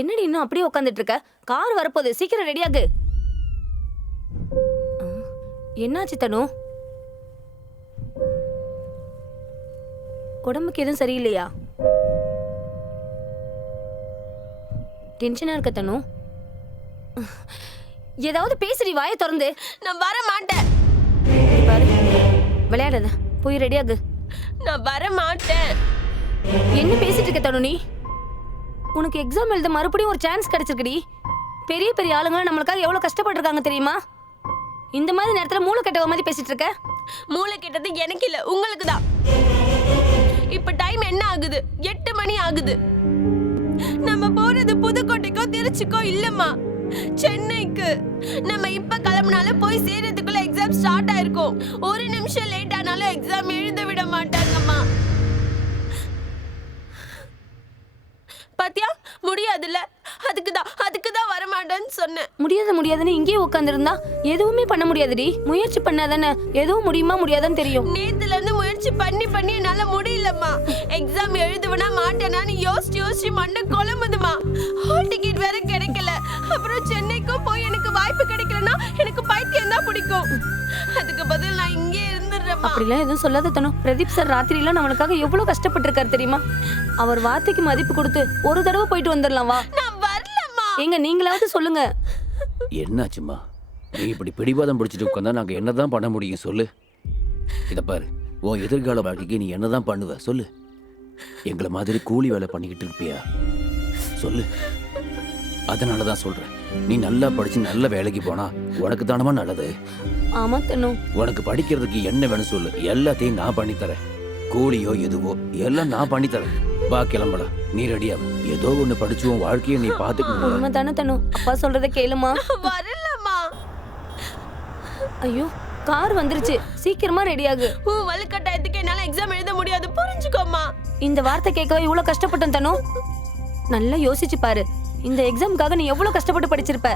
என்னடி இன்னும் அப்படியே உட்காந்துட்டு இருக்க? கார் வரப்போகுது, சீக்கிரம் ரெடியாகு. என்னாச்சு தனு? உடம்புக்கு எதுவும் சரியில்லையா? டென்ஷனா இருக்க தனு? ஏதாவது பேசுடி, வாயை திறந்து. நான் வர மாட்டேன். பாரு, விளையாடாத, போய் ரெடியாகு. நான் வர மாட்டேன். என்ன பேசிட்டு இருக்க தனு நீ? உனக்கு எக்ஸாம் எழுத மறுபடியும் ஒரு சான்ஸ் கிடைச்சிருக்குடி. பெரிய பெரிய ஆளுங்க நம்மளுக்காக எவ்வளவு கஷ்டப்பட்டிருக்காங்க தெரியுமா? இந்த மாதிரி நேரத்துல மூளை கெட்டவ மாதிரி பேசிட்டு இருக்க. மூளை கெட்டது எனக்கு இல்ல, உங்களுக்கு தான். இப்ப டைம் என்ன ஆகுது? 8 மணி ஆகுது. நம்ம போறது புதுக்கோட்டைக்கோ திருச்சிக்கோ இல்லம்மா, சென்னைக்கு. நம்ம இப்ப கிளம்பினாலும் போய் சேர்றதுக்குள்ள எக்ஸாம் ஸ்டார்ட் ஆயிருக்கும். ஒரு நிமிஷம் லேட் ஆனாலும் எக்ஸாம் எழுத விட மாட்டாங்கம்மா. பாத்தியா, முடியாதுல்ல. அதுக்குதான் வர மாட்டேன்னு சொன்னேன். முடியாதுன்னு இங்கேயே உட்காந்துருந்தா எதுவுமே பண்ண முடியாதுடி. முயற்சி பண்ணாதானே எதுவும் முடியுமா முடியாதான்னு தெரியும். நேத்துல இருந்து முயற்சி பண்ணி என்னால முடியலம்மா. எக்ஸாம் எழுதுவனா மாட்டேனான்னு யோசிச்சு மண்டை குழம்புதுமா. ஹால் டிக்கெட் வேற கிடைக்கல. அப்புறம் சென்னைக்கும் போய் எனக்கு வாய்ப்பு கிடைக்கலன்னா எனக்கு பைத்தியம் தான் பிடிக்கும். அதுக்கு பதில் நான் இங்கே இருந்துடுறேம்மா. அப்படிலாம் எதுவும் சொல்லாத தனு. பிரதீப் சார் ராத்திரியில நம்மளுக்காக எவ்வளவு கஷ்டப்பட்டிருக்காரு தெரியுமா? அவர் வார்த்தைக்கு மதிப்பு கொடுத்து ஒரு தடவை போயிட்டு வந்துடலாம் வா. நான் வரலம்மா. எங்க நீங்களாவது சொல்லுங்க. என்னாச்சும்மா? நீ இப்படி பிடிவாதம் பிடிச்சிட்டு உட்காந்தா நாங்கள் என்னதான் பண்ண முடியும் சொல்லு? இதை பாரு, உன் எதிர்கால வாழ்க்கைக்கு நீ என்னதான் பண்ணுவ சொல்லு? எங்களை மாதிரி கூலி வேலை பண்ணிக்கிட்டு இருப்பியா சொல்லு? அதனால தான் சொல்கிறேன், நீ நல்லா படித்து நல்ல வேலைக்கு போனா உனக்கு தானமா நல்லது. ஆமா தனு. உனக்கு படிக்கிறதுக்கு என்ன வேணும் சொல்லு, எல்லாத்தையும் நான் பண்ணித்தரேன். கூலியோ எதுவோ எல்லாம் நான் பண்ணித்தரேன். வா கிளம்பலாம், நீ ரெடியா? ஏதோ ஒன்று படிச்சு உன் வாழ்க்கையை நீ பார்த்துக்கணும். உண்மை தானே தனு? அப்பா சொல்றத கேளுமா. வரலம்மா. ஐயோ, கார் வந்துருச்சு, சீக்கிரமா ரெடியாகு. வலுக்கட்டாயத்துக்கு என்னால எக்ஸாம் எழுத முடியாது, புரிஞ்சுக்கோமா. இந்த வார்த்தை கேட்கவே இவ்வளவு கஷ்டப்பட்டேன் தனு. நல்லா யோசிச்சு பாரு, இந்த எக்ஸாமுக்காக நீ எவ்வளவு கஷ்டப்பட்டு படிச்சிருப்ப.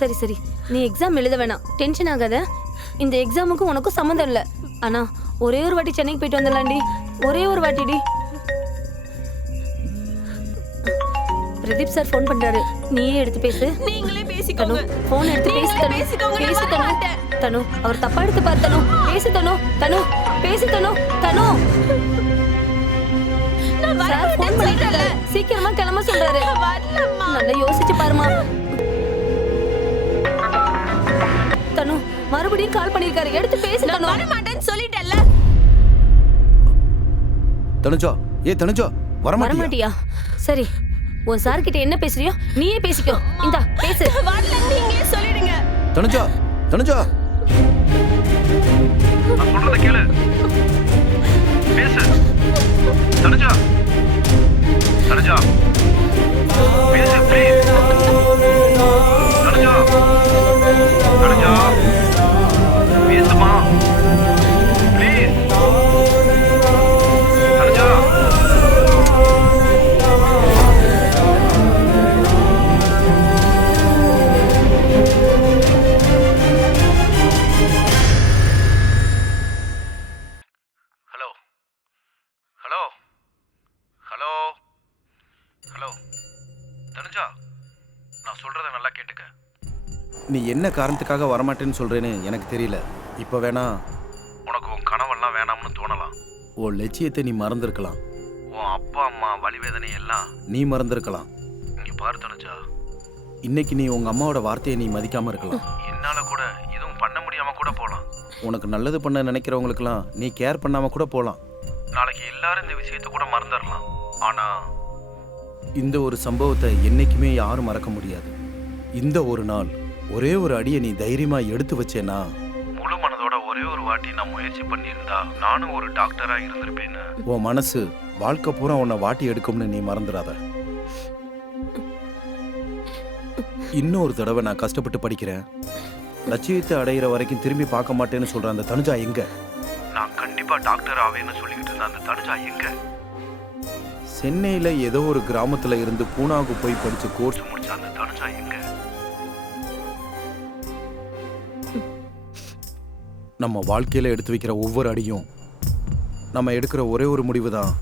சரி சரி, நீ எக்ஸாம் எழுத வேணாம், டென்ஷன் ஆகாத. இந்த எக்ஸாமுக்கும் உனக்கும் சம்மந்தம் இல்லை. ஆனா ஒரே ஒரு வாட்டி சென்னைக்கு போயிட்டு வந்துடலாண்டி, ஒரே ஒரு வாட்டிடி. பிரதீப் சார் ஃபோன் பண்றாரு, நீயே எடுத்து பேசு. நீங்களே பேசிக்கோங்க. ஃபோன் எடுத்து பேசு தனு. பேசு தனு. தனு, அவர் தப்பா எடுத்து பாரு தனு. பேசு தனு. தனு பேசு தனு. தனு, சார் ஃபோன் பண்ணிட்டாரு, சீக்கிரமா கிளம்ப சொல்றாரு. நல்லா யோசிச்சு பாருமா. தனு மறுபடியும் கால் பண்ணிருக்காரு, எடுத்து பேசு தனு. வர மாட்டேன்னு சொல்லிட்டேன்ல. தனுஜா, தனுஜா வர மாட்டியா? சரி, உன் சார் கிட்ட என்ன பேசுறியோ நீயே பேசிக்கோ. இந்தா பேசு. வரல, நீங்களே சொல்லிடுங்க. தனுஜா, தனுஜா நான் சொல்றத கேளு. பேசு. தனுஜா, தனுஜா பேசு ப்ளீஸ். தனுஜா, தனுஜா பேசுமா. சொல்கிறத நல்லா கேட்டுக்க. நீ என்ன காரணத்துக்காக வரமாட்டேன்னு சொல்கிறேன்னு எனக்கு தெரியல. இப்போ வேணா உனக்கு உன் கனவெல்லாம் வேணாம்னு தோணலாம். உன் லட்சியத்தை நீ மறந்துருக்கலாம். உன் அப்பா அம்மா வலிவேதனை எல்லாம் நீ மறந்துருக்கலாம். இங்கே பாரு தனுஜா, இன்னைக்கு நீ உங்கள் அம்மாவோட வார்த்தையை நீ மதிக்காமல் இருக்கலாம். என்னால் கூட எதுவும் பண்ண முடியாமல் கூட போகலாம். உனக்கு நல்லது பண்ண நினைக்கிறவங்களுக்கெல்லாம் நீ கேர் பண்ணாமல் கூட போகலாம். நாளைக்கு எல்லாரும் இந்த விஷயத்தை கூட மறந்துடலாம். ஆனால் இந்த ஒரு சம்பவத்தை என்றைக்குமே யாரும் மறக்க முடியாது. இந்த ஒரு நாள் ஒரே ஒரு அடியை நீ தைரியமாக எடுத்து வச்சேன்னா முழு மனதோட ஒரே ஒரு வாட்டி நான் முயற்சி பண்ணியிருந்தா நானும் ஒரு டாக்டராக இருந்திருப்பேன்னு. உன் மனசு வாழ்க்கை பூரா உன்னை வாட்டி எடுக்கும்னு நீ மறந்துடாத. இன்னொரு தடவை நான் கஷ்டப்பட்டு படிக்கிறேன், லட்சியத்தை அடையிற வரைக்கும் திரும்பி பார்க்க மாட்டேன்னு சொல்ற அந்த தனுஜா எங்க? நான் கண்டிப்பா டாக்டர் ஆவேன்னு சொல்லிக்கிட்டு இருந்த அந்த தனுஜா எங்க? சென்னையில ஏதோ ஒரு கிராமத்துல இருந்து பூனாவுக்கு போய் படிச்சு கோர்ஸ் முடிச்ச அந்த தனுஜா எங்க? நம்ம வாழ்க்கையில எடுத்து வைக்கிற ஒவ்வொரு அடியும், நம்ம எடுக்கிற ஒரே ஒரு முடிவு தான்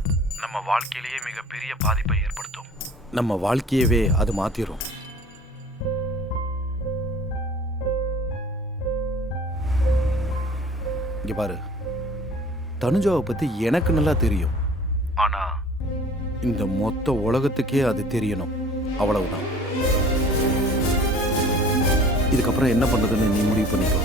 நம்ம வாழ்க்கையிலேயே மிகப்பெரிய பாதிப்பை ஏற்படுத்தும். நம்ம வாழ்க்கையவே அது மாத்திரும். இங்க பாரு, தனுஜாவை பத்தி எனக்கு நல்லா தெரியும். ஆனா இந்த மொத்த உலகத்துக்கே அது தெரியணும், அவ்வளவுதான். இதுக்கப்புறம் என்ன பண்றதுன்னு நீ முடிவு பண்ணிக்கோ.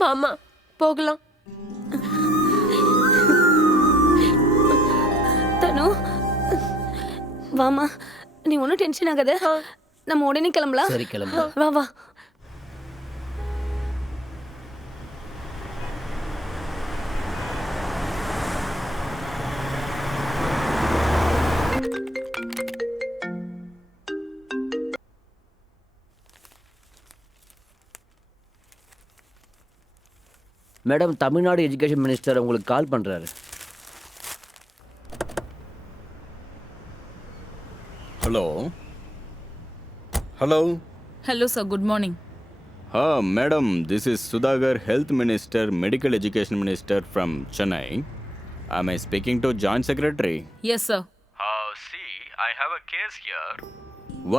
மாமா போகலாம். தனு வாமா, நீ ஒன்றும் டென்ஷன் ஆகாத, நம்ம உடனே கிளம்பலாம். சரி, கிளம்பு. வா வா. மேடம், தமிழ்நாடு எஜுகேஷன் மினிஸ்டர் உங்களுக்கு கால் பண்ணுறாரு. Hello hello hello sir, good morning. Madam, this is Sudhakar, health minister, medical education minister from Chennai. Am I speaking to Joint Secretary? Yes sir. See, I have a case here.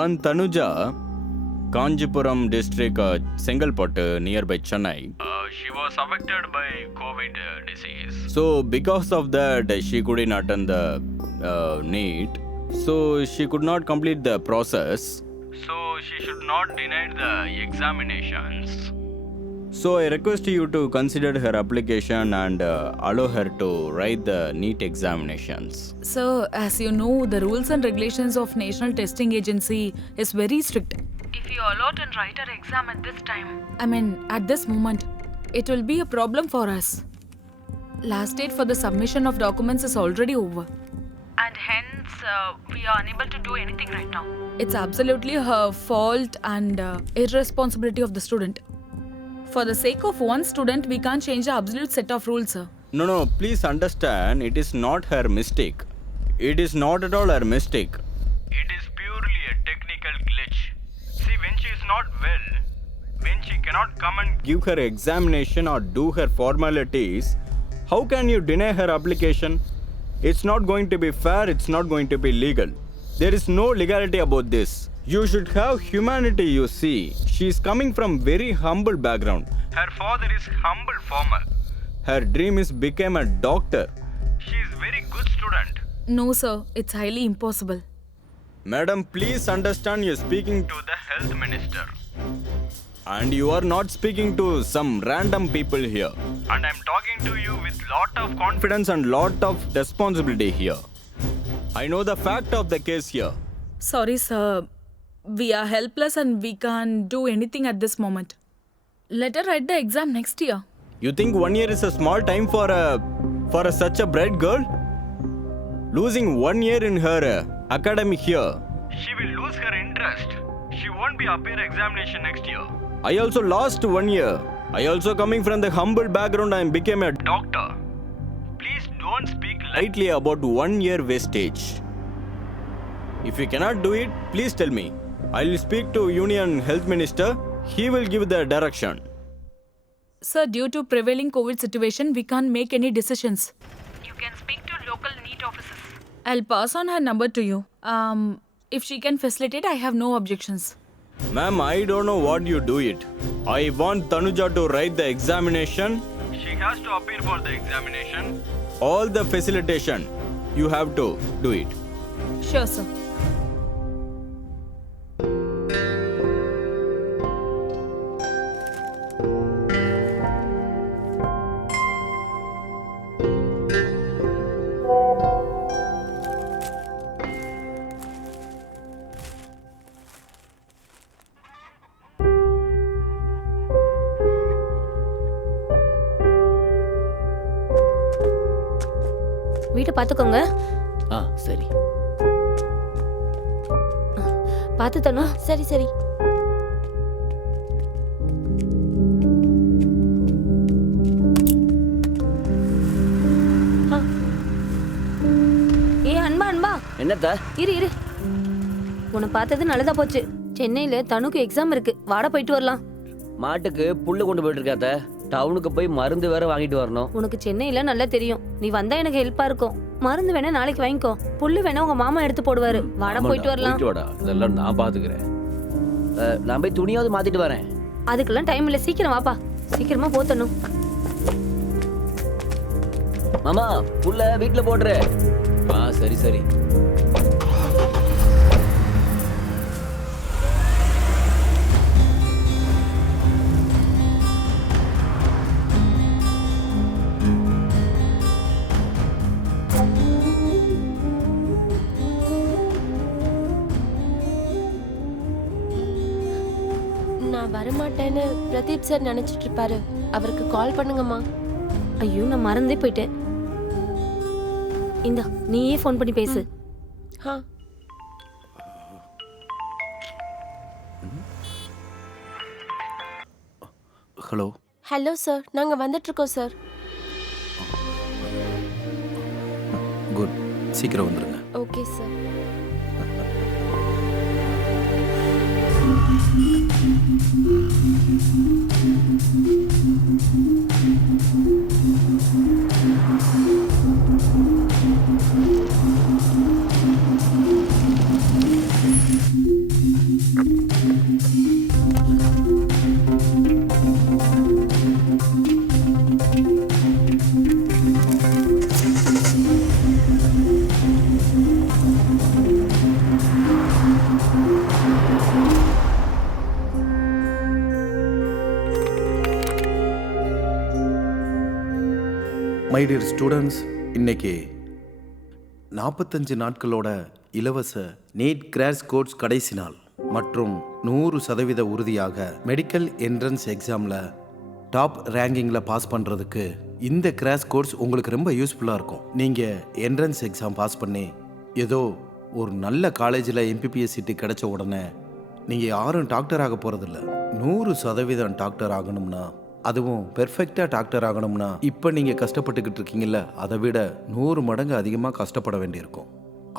One Tanuja, Kanjipuram district, Sengalpattu, nearby Chennai. She was affected by COVID disease. So because of that, she couldn't attend the NEET. So she could not complete the process. So she should not deny the examinations. So I request you to consider her application and allow her to write the NEET examinations. So, as you know, the rules and regulations of National Testing Agency is very strict. If you allot and write her exam at this time, I mean, at this moment, it will be a problem for us. Last date for the submission of documents is already over. and hence we are unable to do anything right now. It's absolutely her fault and irresponsibility of the student. For the sake of one student, we can't change the absolute set of rules, sir. No, please understand, it is not her mistake. It is not at all her mistake. It is purely a technical glitch. See, when she is not well, when she cannot come and give her examination or do her formalities, how can you deny her application? It's not going to be fair, it's not going to be legal. There is no legality about this. You should have humanity, you see. She is coming from very humble background. Her father is humble farmer. Her dream is become a doctor. She is very good student. No, sir, it's highly impossible. Madam, please understand, you're speaking to the health minister. And you are not speaking to some random people here. And I'm talking to you with lot of confidence and lot of responsibility here. I know the fact of the case here. Sorry, sir. We are helpless and we can't do anything at this moment. Let her write the exam next year. You think 1 year is a small time for such a bright girl? Losing 1 year in her academic here, she will lose her interest. She won't be appear examination next year. I also lost 1 year. I also coming from the humble background and became a doctor. Please don't speak lightly about 1 year wastage. If you cannot do it, please tell me. I will speak to Union Health Minister. He will give the direction. Sir, due to prevailing COVID situation, we can't make any decisions. You can speak to local NEET officers. I'll pass on her number to you. If she can facilitate, I have no objections. Ma'am, I don't know what you do it. I want Tanuja to write the examination. She has to appear for the examination. All the facilitation, you have to do it. Sure, sir. வீட்டை பார்த்துக்கோங்க. சரி. பார்த்து தனு. சரி சரி. அன்பா அன்பா. என்னத்தா? இரு. உன்னை பார்த்தது நல்லதா போச்சு. சென்னையில தனுக்கு எக்ஸாம் இருக்கு. வாட போயிட்டு வரலாம். மாட்டுக்கு புல்லு கொண்டு போயிட்டு இருக்காத்த. டவுனுக்கு போய் மருந்து வேற வாங்கிட்டு வரணும். உனக்கு சென்னையில நல்லா தெரியும். நீ வந்தா எனக்கு ஹெல்ப்பா இருக்கும். மருந்து வேணா நாளைக்கு வாங்கிக்கோ. புல்லு வேணா உங்க மாமா எடுத்து போடுவாரு. வாட போயிட்டு வரலாம். இதெல்லாம் நான் பாத்துக்கிறேன். நான் போய் துணியாவது மாத்திட்டு வரேன். அதுக்கெல்லாம் டைம் இல்ல. சீக்கிரம் வாப்பா. சீக்கிரமா போத்தணும். மாமா புல்ல வீட்டுல போடுற. சரி. நான் வரமாட்டேன்னு பிரதீப் சார் நினைச்சிட்டு இருப்பாரு. அவருக்கு கால் பண்ணுங்கம்மா. ஐயோ, நான் மறந்தே போயிட்டேன். இந்தா, நீயே ஃபோன் பண்ணி பேசு. ஹலோ. ஹலோ சார், நாங்க வந்துட்டு இருக்கோம் சார். குட். சீக்கிரம் வந்துருங்க. Okay sir. My dear students, இன்னைக்கு 45 நாட்களோட இலவச நீட் கிராஷ் கோர்ஸ் கடைசி நாள் மற்றும் 100% உறுதியாக மெடிக்கல் என்ட்ரன்ஸ் எக்ஸாமில் டாப் ரேங்கிங்கில் பாஸ் பண்ணுறதுக்கு இந்த கிராஷ் கோர்ஸ் உங்களுக்கு ரொம்ப யூஸ்ஃபுல்லாக இருக்கும். நீங்கள் என்ட்ரன்ஸ் எக்ஸாம் பாஸ் பண்ணி ஏதோ ஒரு நல்ல காலேஜில் எம்பிபிஎஸ் சீட்டு கிடைச்ச உடனே நீங்கள் யாரும் டாக்டர் ஆக போகிறதில்ல. 100% டாக்டர் ஆகணும்னா, அதுவும் பெர்ஃபெக்டாக டாக்டர் ஆகணும்னா இப்போ நீங்கள் கஷ்டப்பட்டுக்கிட்டு இருக்கீங்கல்ல, அதை விட 100 மடங்கு அதிகமாக கஷ்டப்பட வேண்டியிருக்கும்.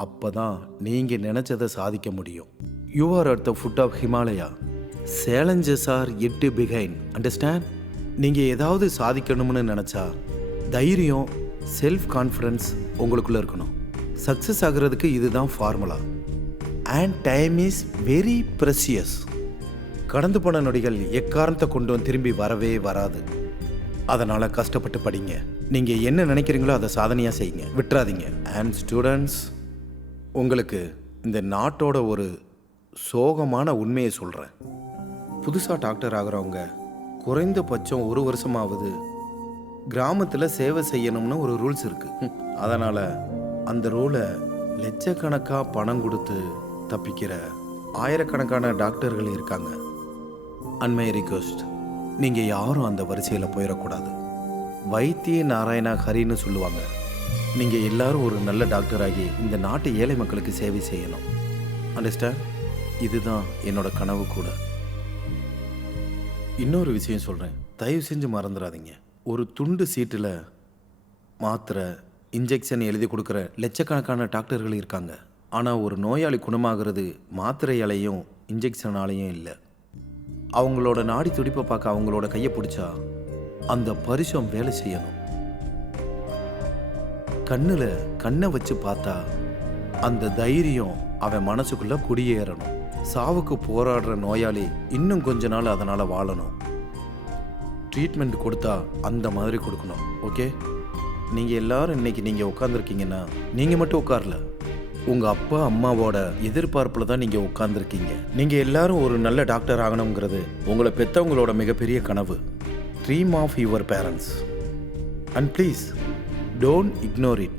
அப்போ தான் நீங்கள் நினச்சதை சாதிக்க முடியும். You are at the foot of Himalaya. Challenges are yet behind. Understand? நீங்கள் ஏதாவது சாதிக்கணும்னு நினச்சா தைரியம், செல்ஃப் கான்ஃபிடன்ஸ் உங்களுக்குள்ளே இருக்கணும். சக்ஸஸ் ஆகிறதுக்கு இதுதான் formula. And time is very precious. கடந்து போன நொடிகள் எக்காரணத்தை கொண்டும் திரும்பி வரவே வராது. அதனால் கஷ்டப்பட்டு படிங்க. நீங்கள் என்ன நினைக்கிறீங்களோ அதை சாதனையாக செய்யுங்க, விட்டுறாதீங்க. அண்ட் ஸ்டூடெண்ட்ஸ், உங்களுக்கு இந்த நாட்டோட ஒரு சோகமான உண்மையை சொல்கிறேன். புதுசாக டாக்டர் ஆகிறவங்க குறைந்தபட்சம் 1 வருஷமாவது கிராமத்தில் சேவை செய்யணும்னு ஒரு ரூல்ஸ் இருக்குது. அதனால் அந்த ரூலை லட்சக்கணக்காக பணம் கொடுத்து தப்பிக்கிற ஆயிரக்கணக்கான டாக்டர்கள் இருக்காங்க. அண்மை ரிக்வெஸ்ட், நீங்கள் யாரும் அந்த வரிசையில் போயிடக்கூடாது. வைத்திய நாராயணா ஹரின்னு சொல்லுவாங்க. நீங்கள் எல்லாரும் ஒரு நல்ல டாக்டராகி இந்த நாட்டு ஏழை மக்களுக்கு சேவை செய்யணும். அண்டர்ஸ்டாண்ட்? இதுதான் என்னோட கனவு கூட. இன்னொரு விஷயம் சொல்கிறேன், தயவு செஞ்சு மறந்துடாதீங்க. ஒரு துண்டு சீட்டில் மாத்திரை இன்ஜெக்ஷன் எழுதி கொடுக்குற லட்சக்கணக்கான டாக்டர்கள் இருக்காங்க. ஆனால் ஒரு நோயாளி குணமாகிறது மாத்திரையாலையும் இன்ஜெக்ஷனாலையும் இல்லை. அவங்களோட நாடி துடிப்பை பார்க்க அவங்களோட கையை பிடிச்சா அந்த பரிசம் வேலை செய்யணும். கண்ணில் கண்ணை வச்சு பார்த்தா அந்த தைரியம் அவன் மனசுக்குள்ள குடியேறணும். சாவுக்கு போராடுற நோயாளி இன்னும் கொஞ்ச நாள் அதனால் வாழணும். ட்ரீட்மெண்ட் கொடுத்தா அந்த மாதிரி கொடுக்கணும். ஓகே, நீங்கள் எல்லாரும் இன்னைக்கு நீங்கள் உட்காந்துருக்கீங்கன்னா நீங்கள் மட்டும் உட்காரல, உங்கள் அப்பா அம்மாவோட எதிர்பார்ப்பில் தான் நீங்கள் உட்காந்துருக்கீங்க. நீங்கள் எல்லாரும் ஒரு நல்ல டாக்டர் ஆகணுங்கிறது உங்களை பெற்றவங்களோட மிகப்பெரிய கனவு. Dream of your parents and please don't ignore it.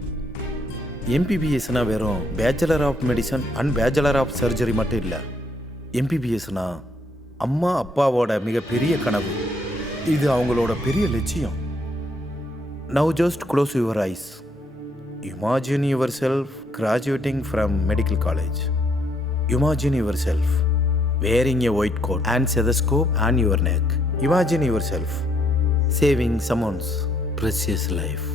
எம்பிபிஎஸ்னா வெறும் bachelor of medicine and bachelor of surgery மட்டும் இல்லை. எம்பிபிஎஸ்னா அம்மா அப்பாவோட மிகப்பெரிய கனவு. இது அவங்களோட பெரிய லட்சியம். Now just close your eyes. Imagine yourself graduating from medical college. Imagine yourself wearing a white coat and stethoscope on your neck. Imagine yourself saving someone's precious life.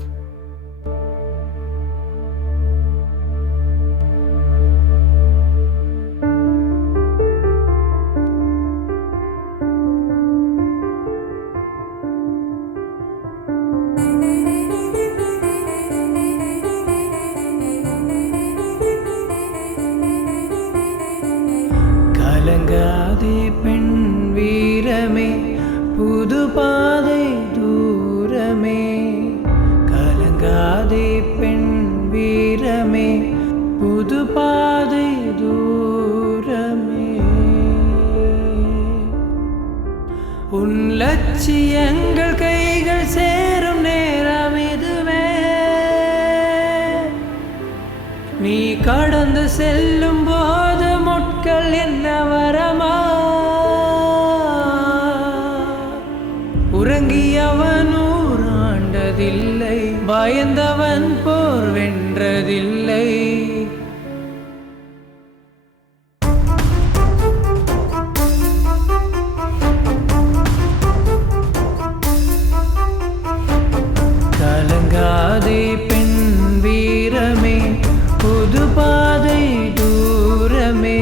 கலங்காதே பெண் வீரமே, புது பாதை தூரமே. கலங்காதே பெண் வீரமே, புது பாதை தூரமே. உன் லட்சியங்கள் கைகள் சேரும் நேரம் இதுவே. நீ கடந்து செல்லும் போது முட்கள் என்ன வரமா? உறங்கியவன் ஊராண்டதில்லை, பயந்தவன் போர் வென்றதில்லை. கலங்காதே பெண் வீரமே, புது பாதை தூரமே.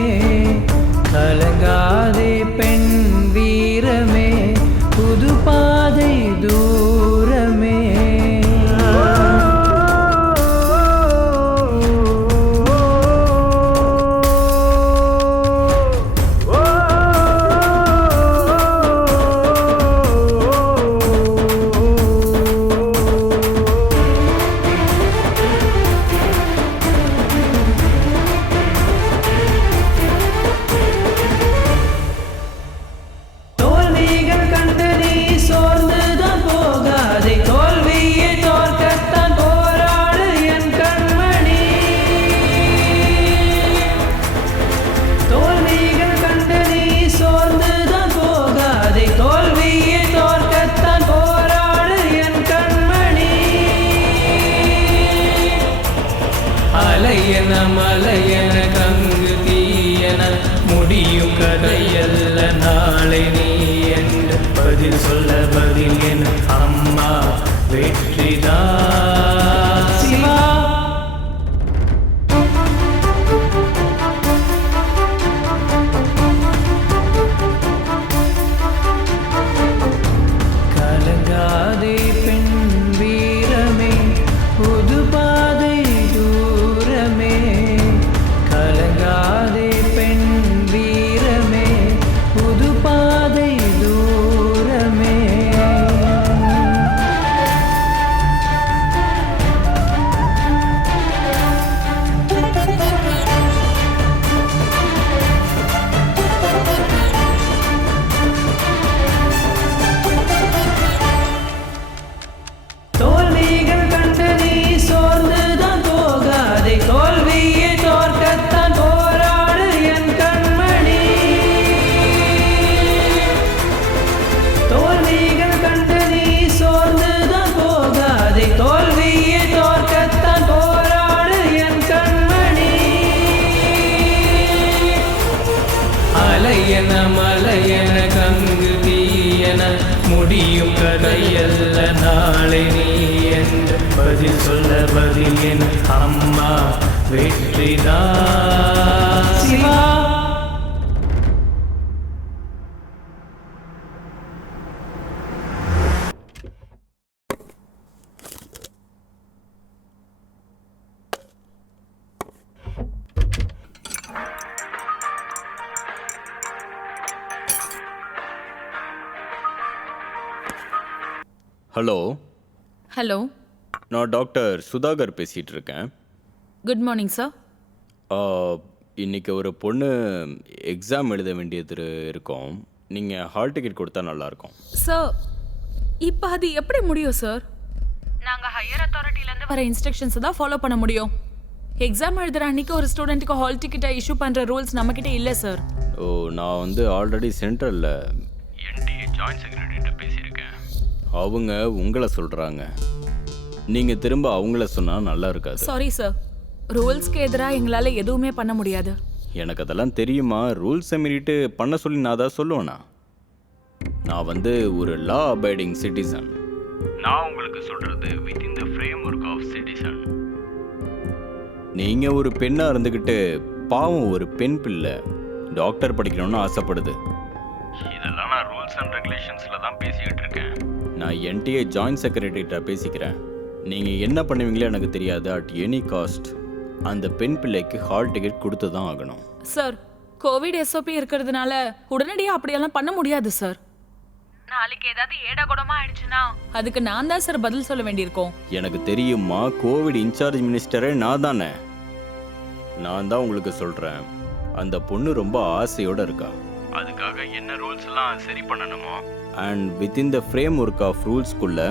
கலங்காதே பெண் வீரமே, புது பாதை தூரமே. தோல்விகள் கண்டு நீ சோர்ந்துதான் போகாதே, தோல்வியை தோற்கத்தான் போராடு என் கண்மணி. தோல்விகள் கண்டு நீ சோர்ந்துதான் போகாதே, தோல்வியை தோற்கத்தான் போராடு என் கண்மணி. அலையன மலையன கங்கு தீயன முடியும் கதையல்ல நாளை நீ என்று பதில் சொல்ல பதில் என் அம்மா வெற்றிதான் சிவா. கலங்காதே பெண் வீரமே, புது பாதை தூரமே. சொல்ல பதில் என் அம்மா வெற்றிதான் சிவா. ஹலோ, ஹலோ, நான் டாக்டர் சுதாகர் பேசிகிட்டு இருக்கேன். Good morning sir. இன்னைக்கு ஒரு பொண்ணு எக்ஸாம் எழுத வேண்டியது இருக்கும். நீங்கள் ஹால் டிக்கெட் கொடுத்தா நல்லாயிருக்கும். சார், இப்போ அது எப்படி முடியும் சார்? நாங்கள் ஹையர் அத்தாரிட்டிலேருந்து வர இன்ஸ்ட்ரக்ஷன்ஸை தான் ஃபாலோ பண்ண முடியும். எக்ஸாம் எழுதுகிற அன்னைக்கு ஒரு ஸ்டூடெண்ட்டுக்கு ஹால் டிக்கெட்டை இஷ்யூ பண்ணுற ரூல்ஸ் நம்மக்கிட்ட இல்லை சார். ஓ, நான் வந்து ஆல்ரெடி சென்ட்ரலில் என்டிஏ ஜாயின்ட் செக்ரட்டரிகிட்ட பேசியிருக்கேன். அவங்க உங்களை சொல்கிறாங்க. நீங்கள் திரும்ப அவங்கள சொன்னால் நல்லா இருக்காது. சாரி சார், ரூல்ஸ்க்கு எதிராக எங்களால் எதுவுமே பண்ண முடியாது. எனக்கு அதெல்லாம் தெரியுமா. ரூல்ஸை மீறிட்டு பண்ண சொல்லி நான் தான் சொல்லுவேண்ணா. நான் வந்து ஒரு லா அபைடிங் சிட்டிசன். நான் உங்களுக்கு சொல்கிறது within the framework of citizen. நீங்கள் ஒரு பெண்ணாக இருந்துக்கிட்டு பாவம் ஒரு பெண் பிள்ளை டாக்டர் படிக்கணும்னு ஆசைப்படுது. இதெல்லாம் நான் ரூல்ஸ் அண்ட் ரெகுலேஷன்ஸில் தான் பேசிக்கிட்டு இருக்கேன். நான் என்டிஏ ஜாயின்ட் செக்ரட்டரிகிட்ட பேசிக்கிறேன். நீங்கள் என்ன பண்ணுவீங்களோ எனக்கு தெரியாது. அட் எனி காஸ்ட் அந்த பெண் பிள்ளைக்கு ஹால் டிக்கெட் கொடுத்து தான் ஆகணும். சார், கோவிட் எஸ்ஓபி இருக்கிறதுனால உடனடியாக அப்படியெல்லாம் பண்ண முடியாது சார். நாளைக்கு ஏதாவது ஏடாகுடமா ஆயிடுச்சுன்னா அதுக்கு நான் தான் சார் பதில் சொல்ல வேண்டியிருக்கோம். எனக்கு தெரியுமா, கோவிட் இன்சார்ஜ் மினிஸ்டரே நான் தானே. நான் தான் உங்களுக்கு சொல்கிறேன். அந்த பொண்ணு ரொம்ப ஆசையோடு இருக்கா. அதுக்காக என்ன ரூல்ஸ்லாம் சரி பண்ணணுமோ and within the framework of ரூல்ஸ்குள்ளே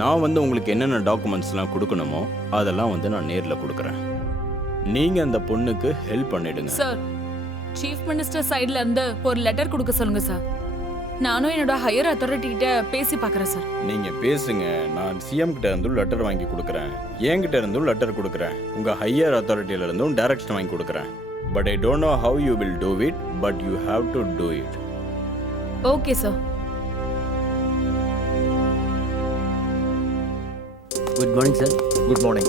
நான் வந்து உங்களுக்கு என்னென்ன டாக்குமெண்ட்ஸ்லாம் கொடுக்கணுமோ அதெல்லாம் வந்து நான் நேரில் கொடுக்குறேன். நீங்கள் அந்த பொண்ணுக்கு ஹெல்ப் பண்ணிடுங்க. சார், சீஃப் மினிஸ்டர் சைட்ல இருந்து ஒரு லெட்டர் கொடுக்க சொல்லுங்க சார். நானும் என்னோட ஹையர் அத்தாரிட்டி கிட்ட பேசி பார்க்குறேன் சார். நீங்கள் பேசுங்க. நான் சிஎம் கிட்ட இருந்தும் லெட்டர் வாங்கி கொடுக்குறேன். என்கிட்ட இருந்தும் லெட்டர் கொடுக்குறேன். உங்கள் ஹையர் அத்தாரிட்டியில இருந்தும் டைரக்ஷன் வாங்கி கொடுக்குறேன். But I don't know how you will do it, but you have to do it. Okay, sir. Good morning, sir. Good morning.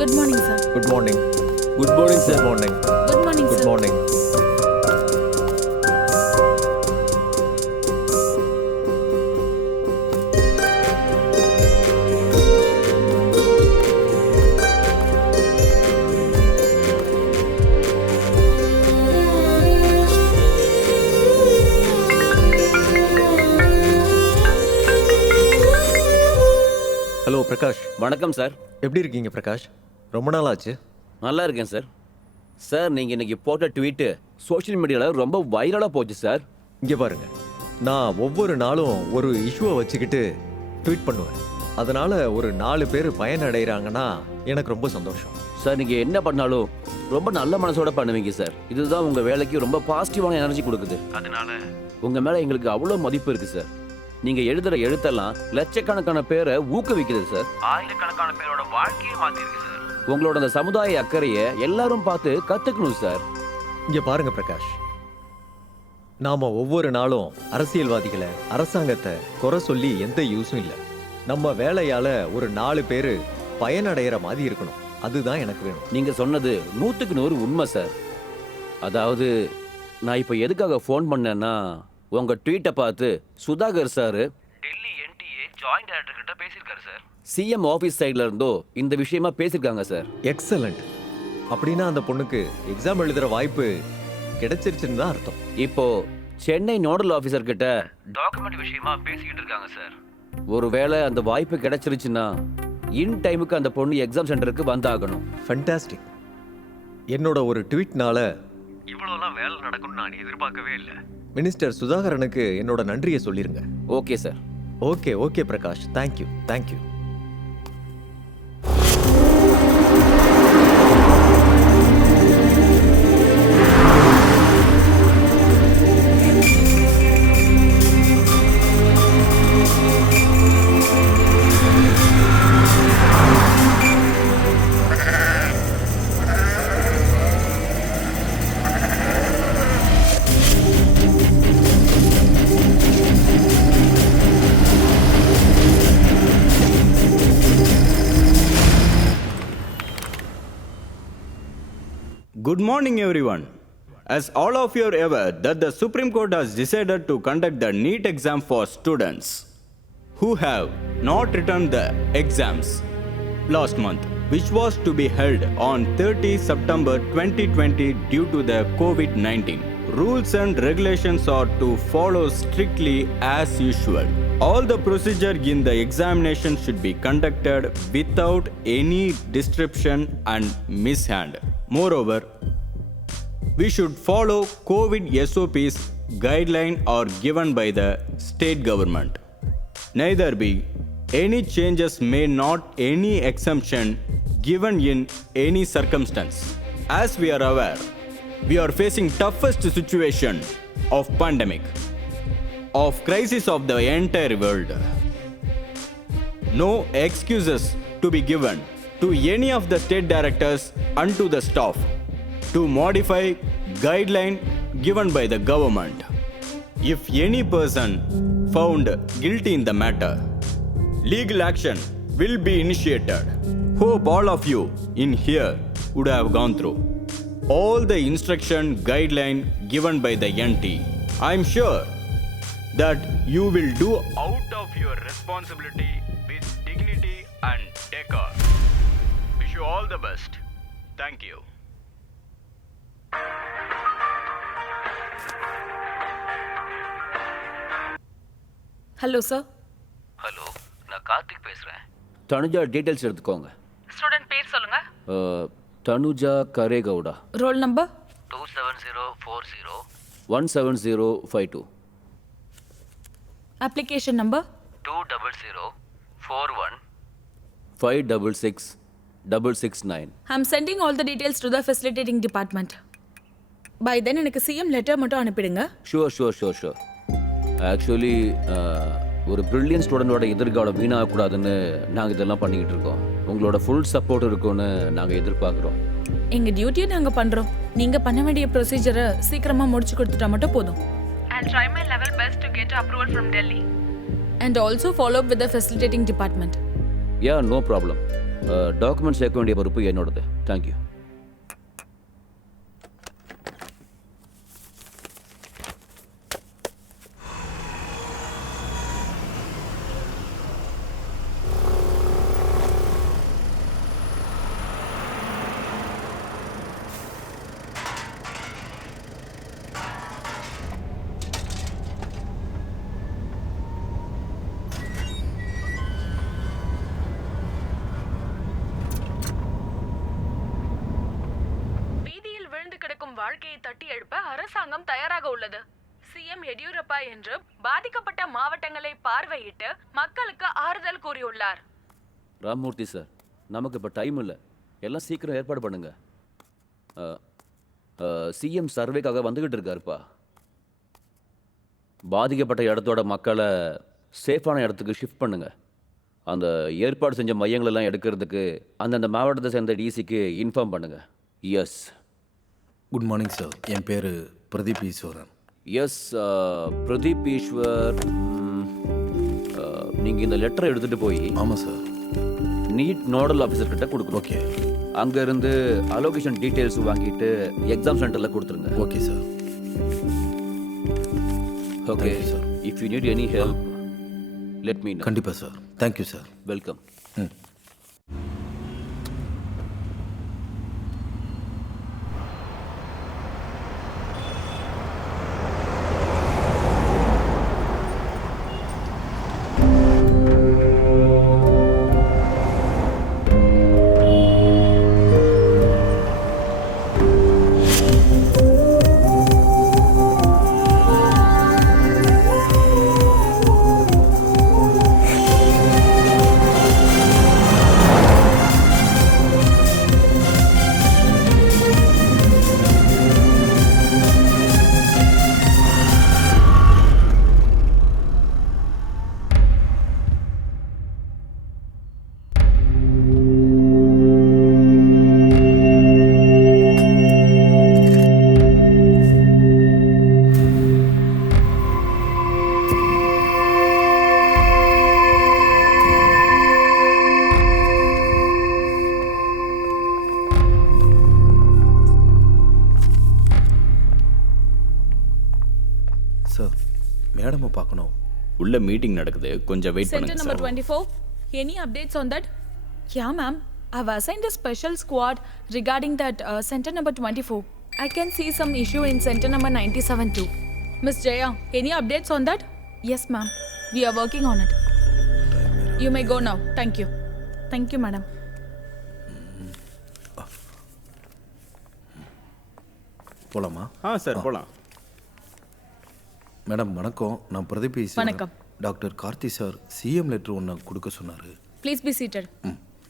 Good morning, sir. Good morning. Good morning, sir. Good morning. Good morning, Good sir. morning. Hello Prakash. வணக்கம் sir. எப்படி இருக்கீங்க பிரகாஷ்? ரொம்ப நாள் ஆச்சு. நல்லா இருக்கேன் sir. Sir, நீங்கள் இன்னைக்கு போட்ட ட்வீட்டு சோஷியல் மீடியாவில் ரொம்ப வைரலாக போச்சு சார். இங்கே பாருங்க, நான் ஒவ்வொரு நாளும் ஒரு இஷ்யூவை வச்சுக்கிட்டு ட்வீட் பண்ணுவேன். அதனால ஒரு 4 பேர் பயனடைகிறாங்கன்னா எனக்கு ரொம்ப சந்தோஷம். சார், நீங்கள் என்ன பண்ணாலும் ரொம்ப நல்ல மனசோட பண்ணுவீங்க சார். இதுதான் உங்கள் வேலைக்கு ரொம்ப பாசிட்டிவான எனர்ஜி கொடுக்குது. அதனால உங்கள் மேலே எங்களுக்கு அவ்வளோ மதிப்பு இருக்குது சார். நீங்கள் எழுதுகிற எழுத்தெல்லாம் லட்சக்கணக்கான பேரை ஊக்குவிக்குது சார். ஆயிரக்கணக்கான பேரோட வாழ்க்கையை மாற்றிருக்கு சார். உங்களோட அந்த சமுதாய அக்கறையை எல்லாரும் பார்த்து கற்றுக்கணும் சார். இங்கே பாருங்க பிரகாஷ், நாம ஒவ்வொரு நாளும் அரசியல்வாதிகளை, அரசாங்கத்தை குறை சொல்லி எந்த யூஸும் இல்லை. நம்ம வேலையால ஒரு 4 பேர் பயனடைகிற மாதிரி இருக்கணும். அதுதான் எனக்கு வேணும். நீங்கள் சொன்னது 100க்கு 100 உண்மை சார். அதாவது நான் இப்போ எதுக்காக ஃபோன் பண்ணேன்னா, உங்கள் ட்வீட்டை பார்த்து Sudhakar sir Delhi NTA joint director கிட்ட பேசியிருக்காரு சார். சிஎம் ஆஃபீஸ் சைடில் இருந்தோ இந்த விஷயமா பேசியிருக்காங்க சார். எக்ஸலண்ட். அப்படின்னா அந்த பொண்ணுக்கு எக்ஸாம் எழுதுகிற வாய்ப்பு கிடைச்சிருச்சுன்னு தான் அர்த்தம். இப்போ சென்னை நோடல் ஆஃபீஸர் கிட்ட டாக்குமெண்ட் விஷயமா பேசிக்கிட்டு இருக்காங்க சார். ஒருவேளை அந்த வாய்ப்பு கிடைச்சிருச்சுன்னா இன் டைமுக்கு அந்த பொண்ணு எக்ஸாம் சென்டருக்கு வந்தாகணும். ஃபண்டாஸ்டிக். என்னோட ஒரு ட்வீட்னால இவ்வளோலாம் வேலை நடக்கும்னு நான் எதிர்பார்க்கவே இல்லை. மினிஸ்டர் சுதாகரனுக்கு என்னோட நன்றியை சொல்லிருங்க. Okay sir. Okay okay Prakash, thank you thank you. Good morning, everyone. As all of you are aware that the Supreme Court has decided to conduct the NEET exam for students who have not returned the exams last month, which was to be held on 30 September 2020 due to the COVID-19. Rules and regulations are to follow strictly as usual. All the procedure in the examination should be conducted without any disruption and mishand. Moreover, we should follow COVID SOPs guideline are given by the state government. Neither be any changes may not any exemption given in any circumstance. As we are aware, we are facing toughest situation of pandemic, of crisis of the entire world. No excuses to be given to any of the state directors and to the staff to modify guideline given by the government. If any person found guilty in the matter, legal action will be initiated. Hope all of you in here would have gone through all the instruction guideline given by the NT. I am sure that you will do out of your responsibility with dignity and decor. Wish you all the best. Thank you. Hello sir. Hello, நான் கார்த்திக் பேசுகிறேன். Tanuja details எடுத்துக்கோங்க. Student பேர் சொல்லுங்க. Tanuja Karegowda. Roll number 27040 application number 20041566669. I'm sending all the details to the facilitating department. Bye then எனக்கு CM letter மட்டும் அனுப்பிடுங்க. Sure. Actually ஒரு brilliant ஸ்டூடெண்டோட எதிர்காலம் வீணாகக்கூடாதுன்னு நாங்கள் இதெல்லாம் பண்ணிக்கிட்டு இருக்கோம். உங்களோட ஃபுல் சப்போர்ட் இருக்கும்னு நாங்கள் எதிர்பார்க்குறோம். எங்கள் டியூட்டியை நாங்கள் பண்ணுறோம். நீங்கள் பண்ண வேண்டிய ப்ரொசீஜரை சீக்கிரமாக முடிச்சு கொடுத்துட்டா மட்டும் போதும். I'll try my level best to get approval from Delhi. And also follow up with the facilitating department. Yeah, no problem. Document சேர்க்க வேண்டிய பொறுப்பு என்னோடது. தேங்க்யூ. வாழ்க்கையை தட்டி எழுப்ப அரசாங்கம் தயாராக உள்ளது. சிஎம் எடியூரப்பா என்று பாதிக்கப்பட்ட மாவட்டங்களை பார்வையிட்டு மக்களுக்கு ஆறுதல் கூறியுள்ளார். ராமமூர்த்தி சார், நமக்கு இப்போ டைம் இல்லை, எல்லாம் சீக்கிரம் ஏற்பாடு பண்ணுங்க. சிஎம் சர்வேக்காக வந்துக்கிட்டு இருக்காருப்பா. பாதிக்கப்பட்ட இடத்தோட மக்களை சேஃபான இடத்துக்கு ஷிஃப்ட் பண்ணுங்க. அந்த ஏற்பாடு செஞ்ச மையங்களெல்லாம் எடுக்கிறதுக்கு அந்தந்த மாவட்டத்தை சேர்ந்த டிசிக்கு இன்ஃபார்ம் பண்ணுங்க. எஸ். Good morning sir. என் பேர் பிரதீப் ஈஸ்வரன். எஸ், பிரதீப் ஈஸ்வர். நீங்கள் இந்த லெட்டரை எடுத்துகிட்டு போய் ஆமாம் சார் நீட் நோடல் ஆஃபீஸர்கிட்ட கொடுக்கணும். ஓகே. அங்கேருந்து அலோகேஷன் டீட்டெயில்ஸ் வாங்கிட்டு எக்ஸாம் சென்டரில் கொடுத்துருங்க. Okay sir. Okay sir. If you need any help let me know. கண்டிப்பாக சார். Thank you sir. வெல்கம். மேடமை பார்க்கணும். உள்ள மீட்டிங் நடக்குது, கொஞ்சம் வெயிட் Center பண்ணுங்க number சார். 24. Any updates on that? Yeah, ma'am. I've assigned a special squad regarding that center number 24. I can see some issue in center number 97 too. Miss Jaya, any updates on that? Yes, ma'am. We are working on it. You may go now. Thank you. Thank you, madam. போலாமா? Sir போகலாம். Madam வணக்கம், நான் பிரதீப் பேசுகிறேன். வணக்கம். Doctor Karthi sir CM letter ஒன்று கொடுக்க சொன்னார். Please be seated.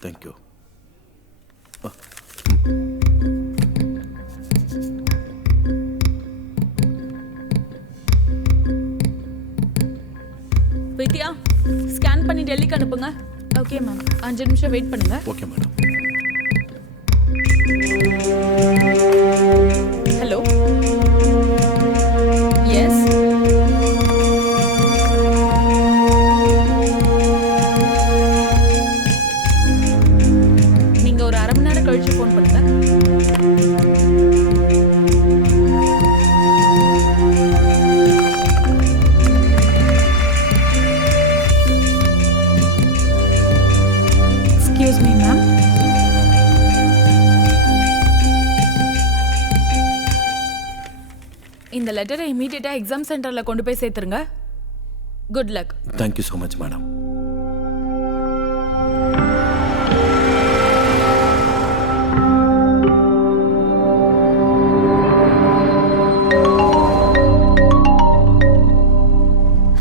Thank you. Vidya, scan பண்ணி டெல்லிக்கு அனுப்புங்க. ஓகே மேம், 5 நிமிஷம் வெயிட் பண்ணுங்க. Okay madam. ஹலோ. எஸ். நீங்க ஒரு 1/2 மணி நேரம் கழிச்சு ஃபோன் பண்ணுங்க. Excuse me, ma'am. இந்த லெட்டரை இமீடியட்டா எக்ஸாம் சென்டர்ல கொண்டு போய் சேர்த்துருங்க. Good luck. Thank you so much madam.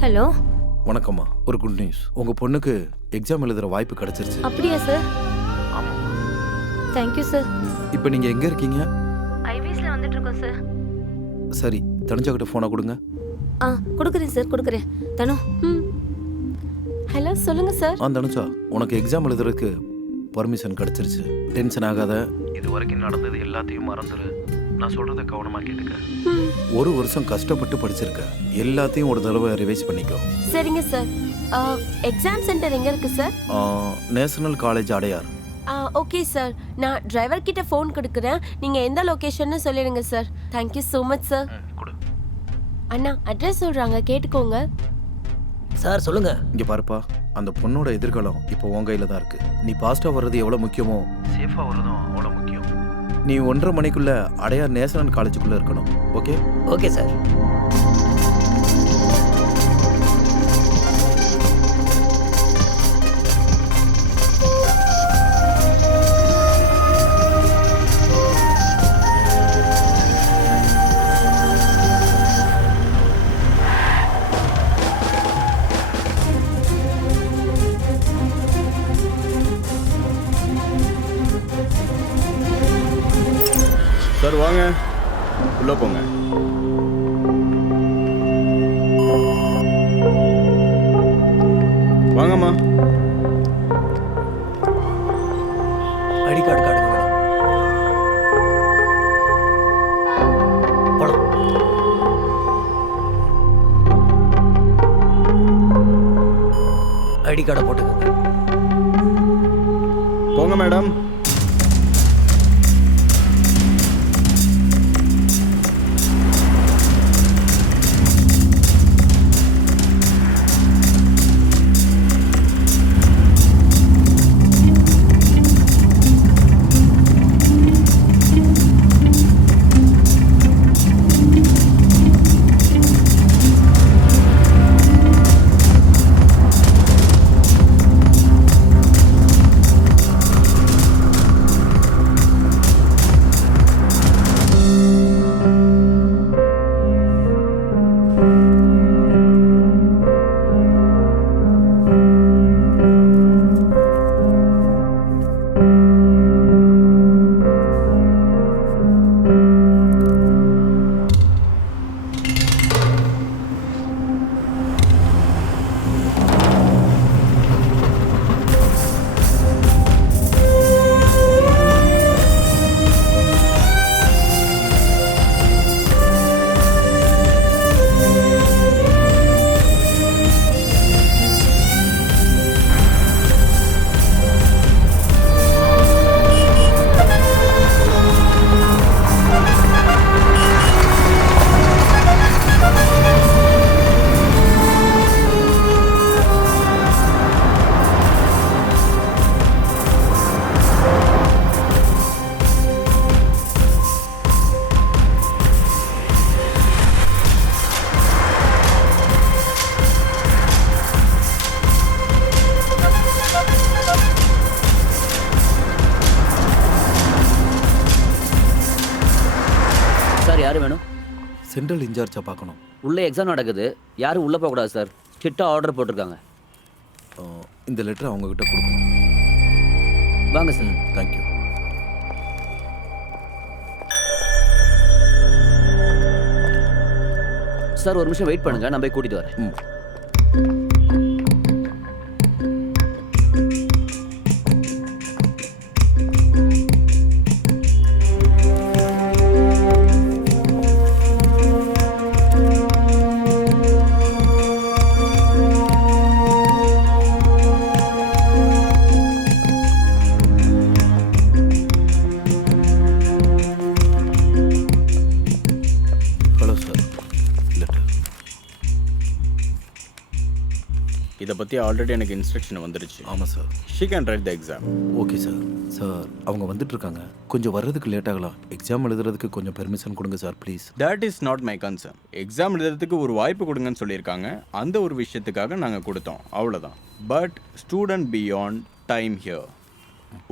Hello. வணக்கம்மா, ஒரு குட் நியூஸ். உங்கள் பொண்ணுக்கு எக்ஸாம் எழுதுகிற வாய்ப்பு கிடைச்சிருச்சு. அப்படியா சார்? Thank you sir. இப்போ நீங்கள் எங்கே இருக்கீங்க? ஐவிஎஸ்ல வந்துட்டு இருக்கோம் சார். சரி, தனுஜாக்கிட்ட ஃபோனை கொடுங்க. கொடுக்குறேன் சார், கொடுக்குறேன். தனு. ஹலோ, சொல்லுங்க சார். தனுஜா, உனக்கு எக்ஸாம் எழுதுறதுக்கு பர்மிஷன் கிடைச்சிருச்சு. டென்ஷன் ஆகாத. இது வரைக்கும் நடந்தது எல்லாத்தையும் மறந்துடு. நான் சொல்றத கவனமா கேட்டுக்க. 1 வருஷம் கஷ்டப்பட்டு படிச்சிருக்க, எல்லாத்தையும் ஒரு தடவை ரிவைஸ் பண்ணிக்கோ. சரிங்க சார். எக்ஸாம் சென்டர் எங்க இருக்கு sir? National college Adyar. Okay sir. நான் டிரைவர் கிட்ட ஃபோன் கொடுக்குறேன். நீங்க எந்த லொகேஷன்னு சொல்லிடுங்க sir. Thank you so much sir. அண்ணா, அட்ரஸ் சொல்றாங்க, கேட்டுக்கோங்க. சார் சொல்லுங்க. இங்கே பாருப்பா, அந்த பொண்ணோட எதிர்காலம் இப்போ உன் கையில் தான் இருக்கு. நீ பாஸ்டாக வர்றது எவ்வளோ முக்கியமோ சேஃபா வரதும் அவ்வளோ முக்கியம். நீ 1:30 மணிக்குள்ள அடையார் நேஷனல் காலேஜுக்குள்ள இருக்கணும். ஓகே? Okay sir. சார் வாங்க, உள்ள போங்க. வாங்கம்மா. ஐடி கார்டு காட்டுங்க மேடம். போலாம். ஐடி கார்டை போட்டுக்கோங்க. போங்க மேடம். யார் வேணும்? சென்ட்ரல் இன்சார்ஜை பார்க்கணும். உள்ளே எக்ஸாம் நடக்குது, யாரும் உள்ளே போகக்கூடாது சார். ஸ்ட்ரிக்டாக ஆர்டர் போட்டிருக்காங்க. இந்த லெட்டரை அவங்கக்கிட்ட கொடுக்கணும். வாங்க சார். தேங்க்யூ. சார் ஒரு நிமிஷம் வெயிட் பண்ணுங்க, நான் போய் கூட்டிட்டு வரேன். Hello sir, letter. இதை பற்றி ஆல்ரெடி எனக்கு இன்ஸ்ட்ரக்ஷன் வந்துருச்சு. ஆமாம் sir. She can write the exam. Okay sir. Sir அவங்க வந்துட்டுருக்காங்க, கொஞ்சம் வர்றதுக்கு லேட் ஆகலாம். எக்ஸாம் எழுதுறதுக்கு கொஞ்சம் பெர்மிஷன் கொடுங்க sir please. That is not my concern. Exam எழுதுறதுக்கு ஒரு வாய்ப்பு கொடுங்கன்னு சொல்லியிருக்காங்க. அந்த ஒரு விஷயத்துக்காக நாங்கள் கொடுத்தோம், அவ்வளோதான். But student beyond time here.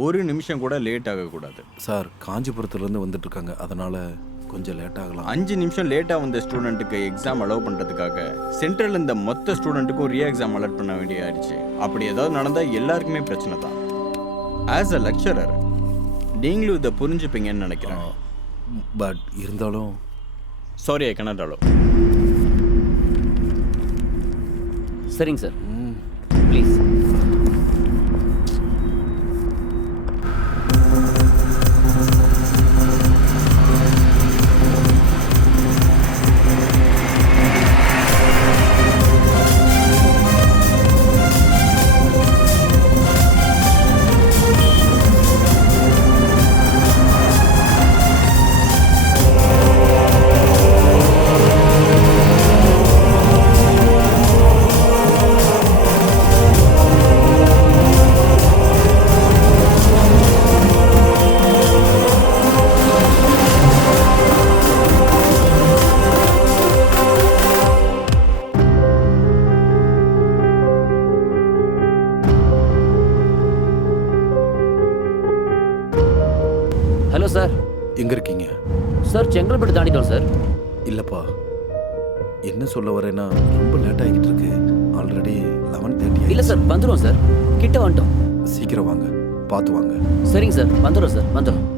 ஒரு நிமிஷம் கூட லேட் ஆகக்கூடாது. சார் காஞ்சிபுரத்துலேருந்து வந்துட்டுருக்காங்க, அதனால் கொஞ்சம் லேட் ஆகலாம். 5 நிமிஷம் லேட்டாக வந்த ஸ்டூடெண்ட்டுக்கு எக்ஸாம் அலோவ் பண்ணுறதுக்காக சென்ட்ரல் இந்த மொத்த ஸ்டூடெண்ட்டுக்கும் ரீ எக்ஸாம் அலர்ட் பண்ண வேண்டியாயிருச்சு. அப்படி ஏதாவது நடந்தால் எல்லாருக்குமே பிரச்சனை தான். ஆஸ் அ லெக்சரர் நீங்களும் இதை புரிஞ்சுப்பீங்கன்னு நினைக்கிறேன். பட் இருந்தாலும் சாரி, ஐ cannot allow. சரிங்க சார், ப்ளீஸ். Hello sir. எங்கே இருக்கீங்க? சார் செங்கல்பட்டு தாண்டிட்டோம் சார். இல்லைப்பா, என்ன சொல்ல வரேன்னா ரொம்ப லேட் ஆகிட்டு இருக்கு. ஆல்ரெடி 11:30. இல்லை சார், வந்துடும் சார், கிட்ட வந்துட்டோம். சீக்கிரம் வாங்க, பார்த்து வாங்க. சரிங்க சார், வந்துடும் சார், வந்துடும்.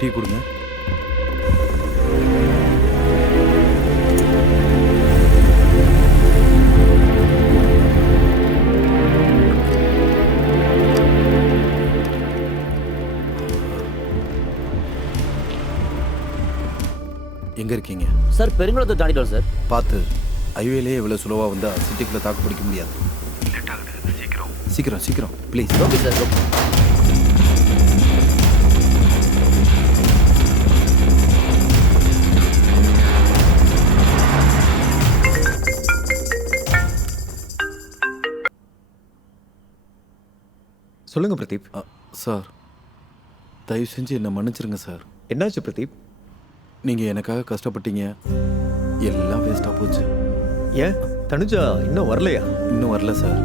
டீ கொடுங்க. எங்கே இருக்கீங்க? சார் பெருங்குளத்தை தாண்டிட்டோம் சார். பார்த்து, ஹைவேலேயே இவ்வளோ சுலவாக வந்தால் சிட்டிக்குள்ளே தாக்கு பிடிக்க முடியாது. லேட் ஆகுது, சீக்கிரம் சீக்கிரம் சீக்கிரம் ப்ளீஸ். Okay sir, okay. சொல்லுங்க பிரதீப். சார் தயவு செஞ்சு என்னை மன்னிச்சிருங்க சார். என்னாச்சு பிரதீப்? நீங்கள் எனக்காக கஷ்டப்பட்டீங்க, எல்லாம் வேஸ்ட்டாக போச்சு. ஏன் தனுஜா இன்னும் வரலையா? இன்னும் வரல சார்.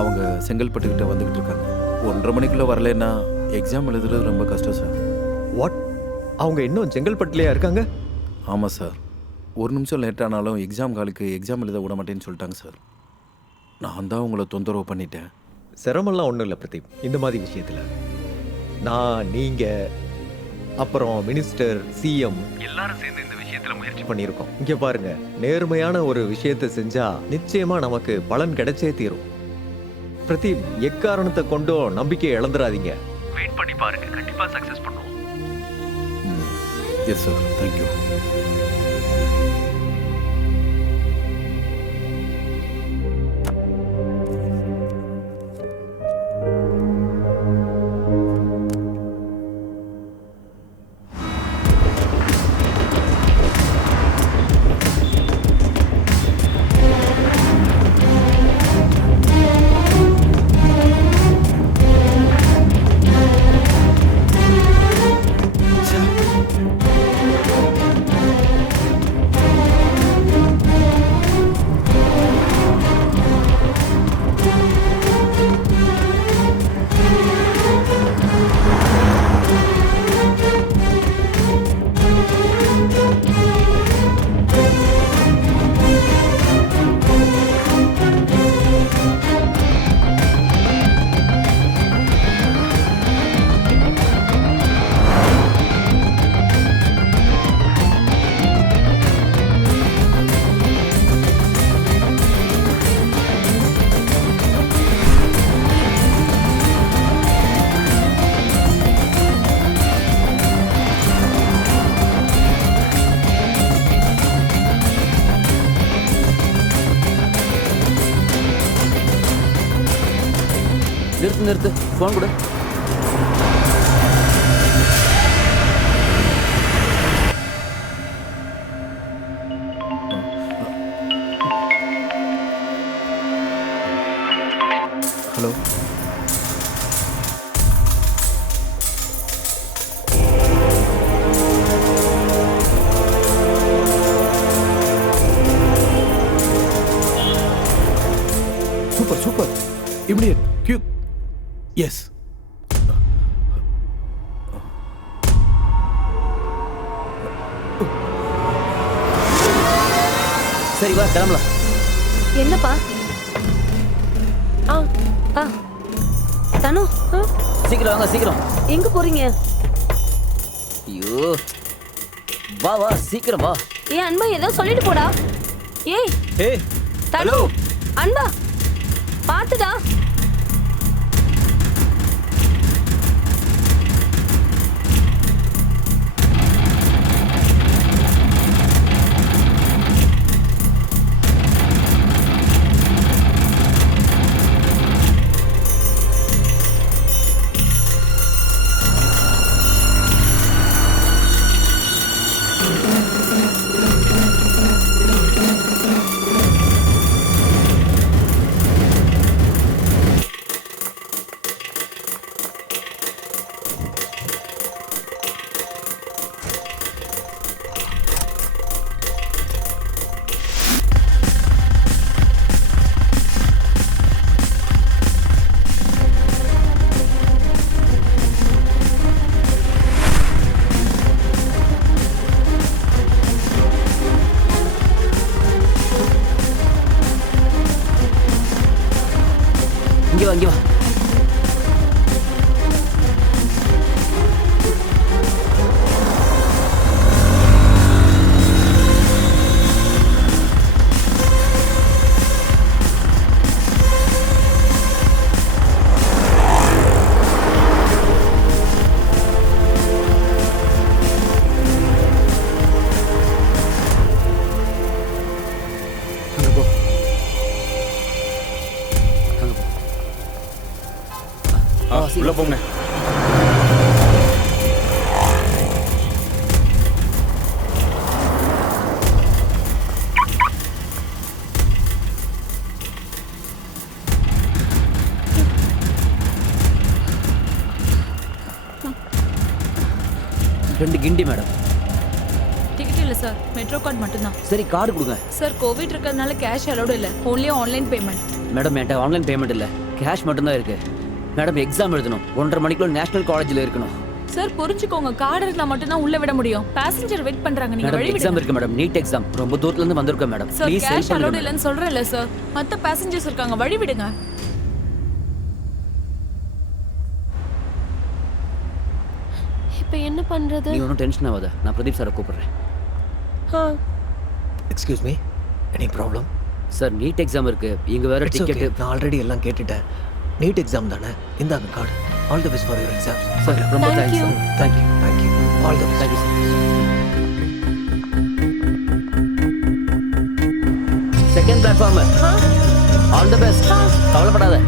அவங்க செங்கல்பட்டுக்கிட்ட வந்துக்கிட்டு இருக்காங்க. 1:30 மணிக்குள்ளே வரலைன்னா எக்ஸாம் எழுதுறது ரொம்ப கஷ்டம் சார். வாட்? அவங்க இன்னும் செங்கல்பட்டுலையா இருக்காங்க? ஆமாம் சார். ஒரு நிமிஷம் லேட் ஆனாலும் எக்ஸாம் காலுக்கு எக்ஸாம் எழுத விட மாட்டேன்னு சொல்லிட்டாங்க சார். நான் தான் உங்களை தொந்தரவு பண்ணிட்டேன். சிரமம்லாம் ஒன்றும் இல்லை பிரதீப். இந்த மாதிரி விஷயத்தில் நான், நீங்கள், அப்புறம் மினிஸ்டர், சிஎம் எல்லாரும் சேர்ந்து இந்த விஷயத்துல முயற்சி பண்ணியிருக்கோம். இங்கே பாருங்க, நேர்மையான ஒரு விஷயத்தை செஞ்சா நிச்சயமா நமக்கு பலன் கிடைச்சே தீரும். பிரதீப், எக்காரணத்தை கொண்டும் நம்பிக்கையை இழந்துடாதீங்க. வெயிட் பண்ணி பாருங்க, கண்டிப்பா சக்சஸ் பண்ணுவோம். Yes sir, thank you. நிறுத்து, ஃபோன் கொடு. Hello. Super super, immediate, queue. Yes. சரி வா, கிளம்பலாம். என்னப்பா? தனு, சீக்கிரம் வாங்க, சீக்கிரம். எங்க போறீங்க? ஐயோ, வா வா, சீக்கிரம் வா. ஏன் அன்பா, ஏதோ சொல்லிட்டு போடா. ஏய் தனு, அன்பா பாத்துடா. இங்கே வா, இங்கே வா. உள்ள போங்க. ரெண்டு கிண்டி மேடம். டிக்கெட் இல்லை சார், மெட்ரோ கார்டு மட்டும்தான். சரி, கார்டு கொடுங்க. சார், கோவிட் இருக்கிறதுனால கேஷ் அலோடு இல்லை, ஓன்லி ஆன்லைன் பேமெண்ட். மேடம், என்கிட்ட ஆன்லைன் பேமெண்ட் இல்லை, கேஷ் மட்டும்தான் இருக்கு. மேடம், எக்ஸாம் எழுதணும், 1:30 மணிக்குள்ள நேஷனல் காலேஜில் இருக்கணும். சார் புரிஞ்சுக்கோங்க, கார்டு இருந்தா மட்டும் தான் உள்ள விட முடியும். பேசஞ்சர் வெயிட் பண்றாங்க, நீங்க மேடம் வழி எக்ஸாம் விடுங்க. இருக்கு மேடம், நீட் எக்ஸாம். ரொம்ப தூரத்துல இருந்து வந்திருக்கோம் madam. Sir please cash allot இல்லைன்னு சொல்றேன்ல சார். மத்த பேசஞ்சர்ஸ் இருக்காங்க, வழி விடுங்க. இப்போ என்ன பண்றது? நீ ஒன்றும் டென்ஷன் ஆகாத, நான் பிரதீப் சாரை கூப்பிடுறேன். Excuse me, any problem? Sir NEET exam இருக்கு, இங்க வேற டிக்கெட். நான் ஆல்ரெடி எல்லாம் கேட்டுட்டேன். நீட் எக்ஸாம் தானே, இந்தாங்க card. All the best for your exam. Sir ரொம்ப thanks sir. Thank you thank you. All the best. Thank you sir. Second platform. All the best. கவலைப்படாத.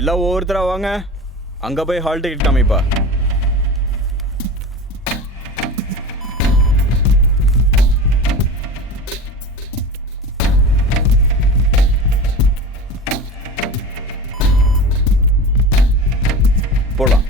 எல்லாம் ஒவ்வொருத்தரா வாங்க. அங்க போய் ஹால் டிக்கெட் காமிப்பா. போலாம்.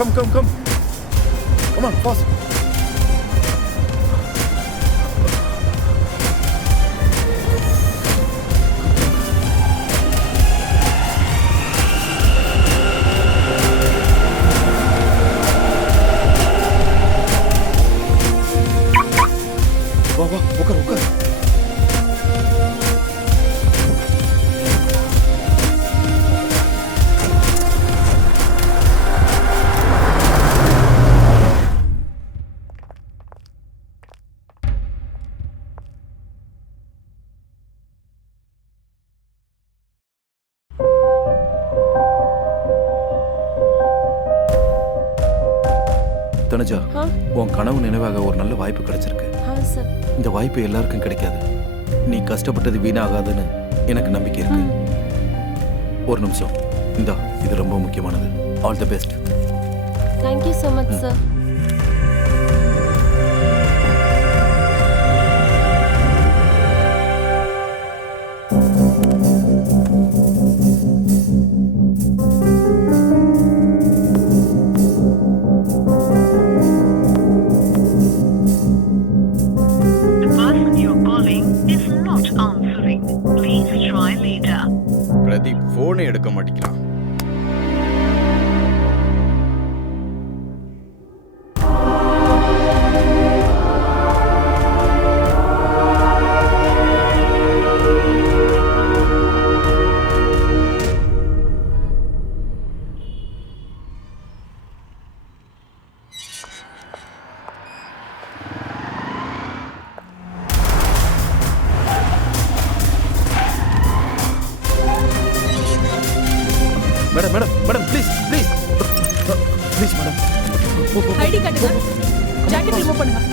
Come come come come on fast. வா வா உட்கார் உட்கார். தனுஜா, உன் கனவு நினைவாக ஒரு நல்ல வாய்ப்பு கிடைச்சிருக்கு. இந்த வாய்ப்பு எல்லாருக்கும் கிடைக்காது. நீ கஷ்டப்பட்டது வீணாகாதுன்னு எனக்கு நம்பிக்கை இருக்கு. ஒரு நிமிஷம், இந்தா, இது ரொம்ப முக்கியமானது. All the best. Thank you so much, sir. Pradeep போனே எடுக்க மாட்டேங்கிறான். Madam madam madam please please please madam. ID காட்டுங்க. ஜாக்கெட் ரிமூவ் பண்ணுங்க.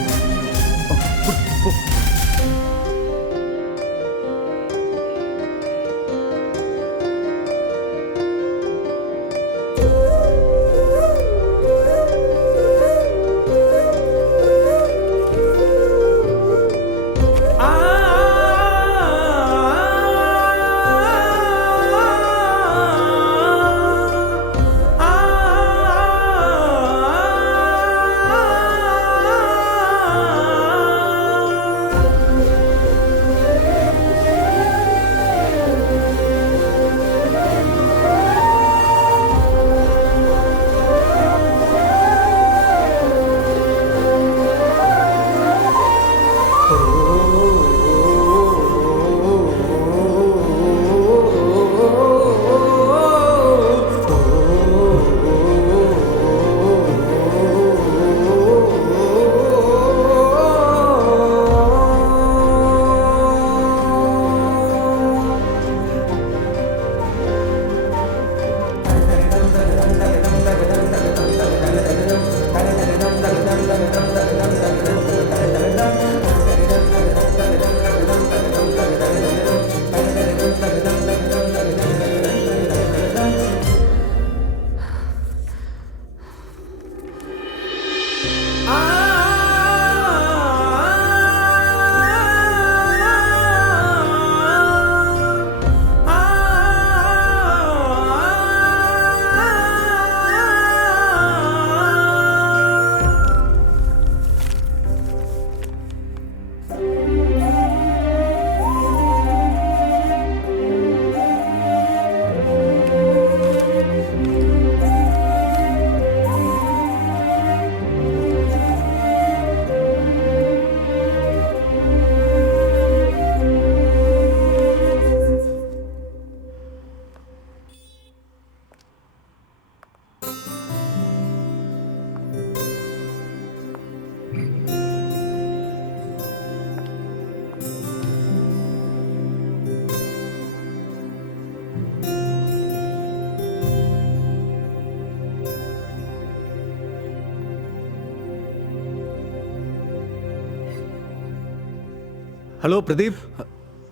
ஹலோ பிரதீப்.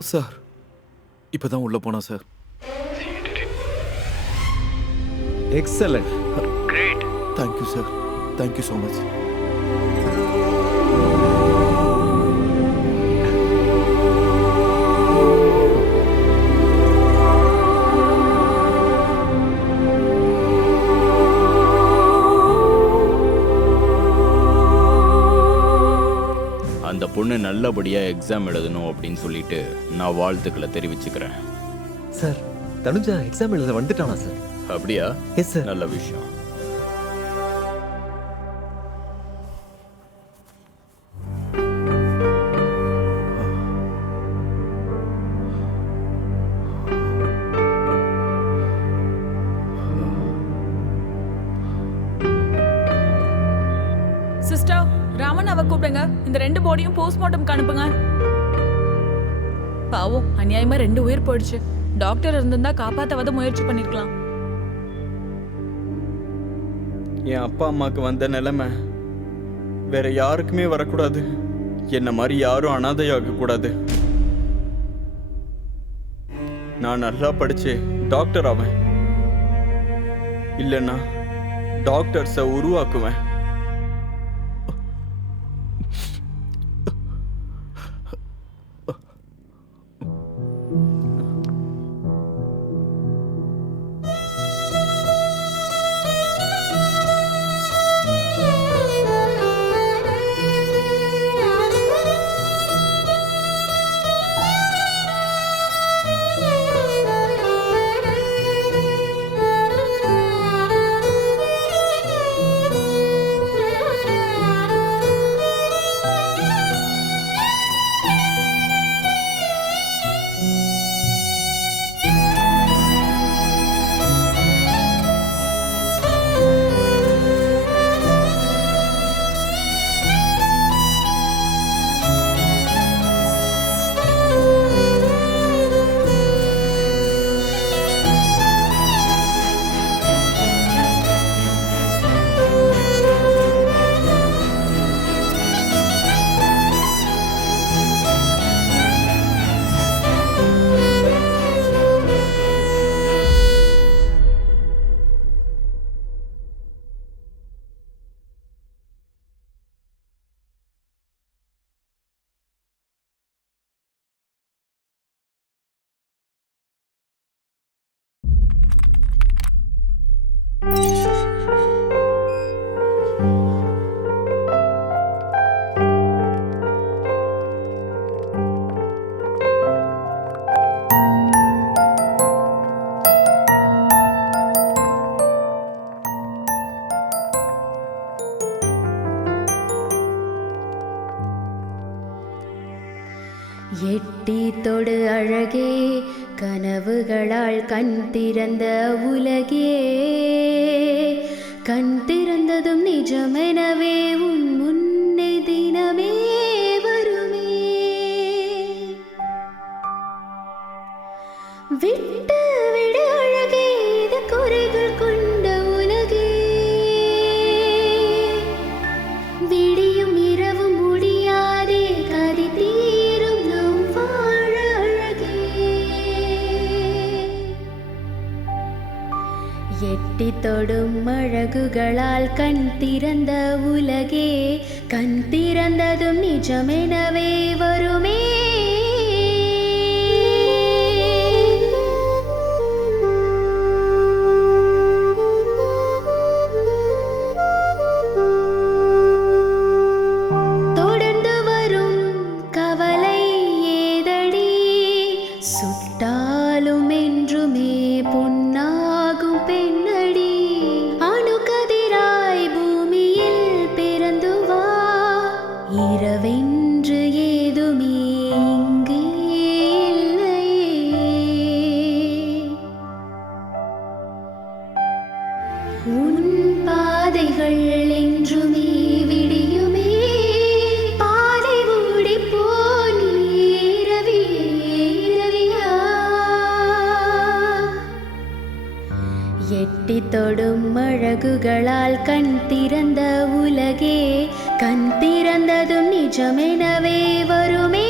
சார், இப்போ தான் உள்ளே போனா sir. Excellent. Great. Thank you sir, thank you so much. பொண்ணு நல்லபடியாக எக்ஸாம் எழுதணும் அப்படின்னு சொல்லிட்டு நான் வாழ்த்துக்களை தெரிவிச்சுக்கிறேன். சார் தனுஜா எக்ஸாம் எழுத வந்துட்டானா சார்? அப்படியா? Yes sir. நல்ல விஷயம். சிஸ்டர், ராமன் அவ கூப்பிடுங்க. இந்த 2 பாடியும் போஸ்ட்மார்ட்டம்க்கு அனுப்புங்க. பாவம், அநியாயமா 2 உயிர் போயிடுச்சு. டாக்டர் இருந்திருந்தா காப்பாத்தவாத முயற்சி பண்ணிருக்கலாம். என் அப்பா அம்மாக்கு வந்த நிலைமை வேற யாருக்குமே வரக்கூடாது. என்ன மாதிரி யாரும் அனாதையாக கூடாது. நான் நல்லா படிச்சு டாக்டர் ஆவேன். இல்லைன்னா டாக்டர்ஸை உருவாக்குவேன். எட்டி தொடு அழகே, கனவுகளால் கண் திறந்த உலகே, கண் திறந்ததும் நிஜமெனவே உன் முன்னே தினமே வருமே. விட்டு விடு அழகே, இது குறைகள் கொண்ட உலகே, விடியும் இரவும் முடியாதே, கதி தீரும் நம் வாழ அழகே. எட்டி தொடும் அழகுகளால் கண் திறந்த உலகே, கண் திறந்ததும் நிஜமெனவே வருமே. சுட்டாலும் என்றுமே பொன்னாகும் பெண்ணடி, அணுகதிராய் பூமியில் பிறந்து வா, இரவென்று ஏதுமே இங்கே இல்லையே. உன் பாதைகள் என்றுமே விடியுமே, பாதை ஓடி போனி எட்டி தொடும் அழகுகளால் கண் திறந்த உலகே, கண் திறந்ததும் நிஜமெனவே வருமே.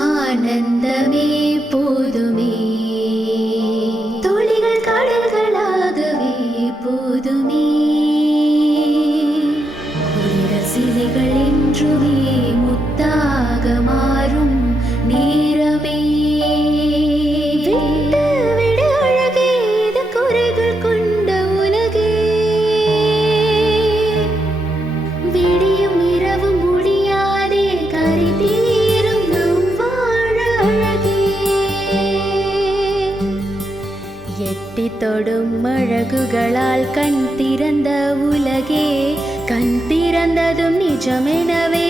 ஆனந்தமே போதுமே, துளிகள் கடல்களாகவே போதுமே, சிலைகள் என்றுமே முத்தாக மாறும் நேரமே. அழகுகளால் கண் திறந்த உலகே கண் திறந்ததும் நிஜமெனவே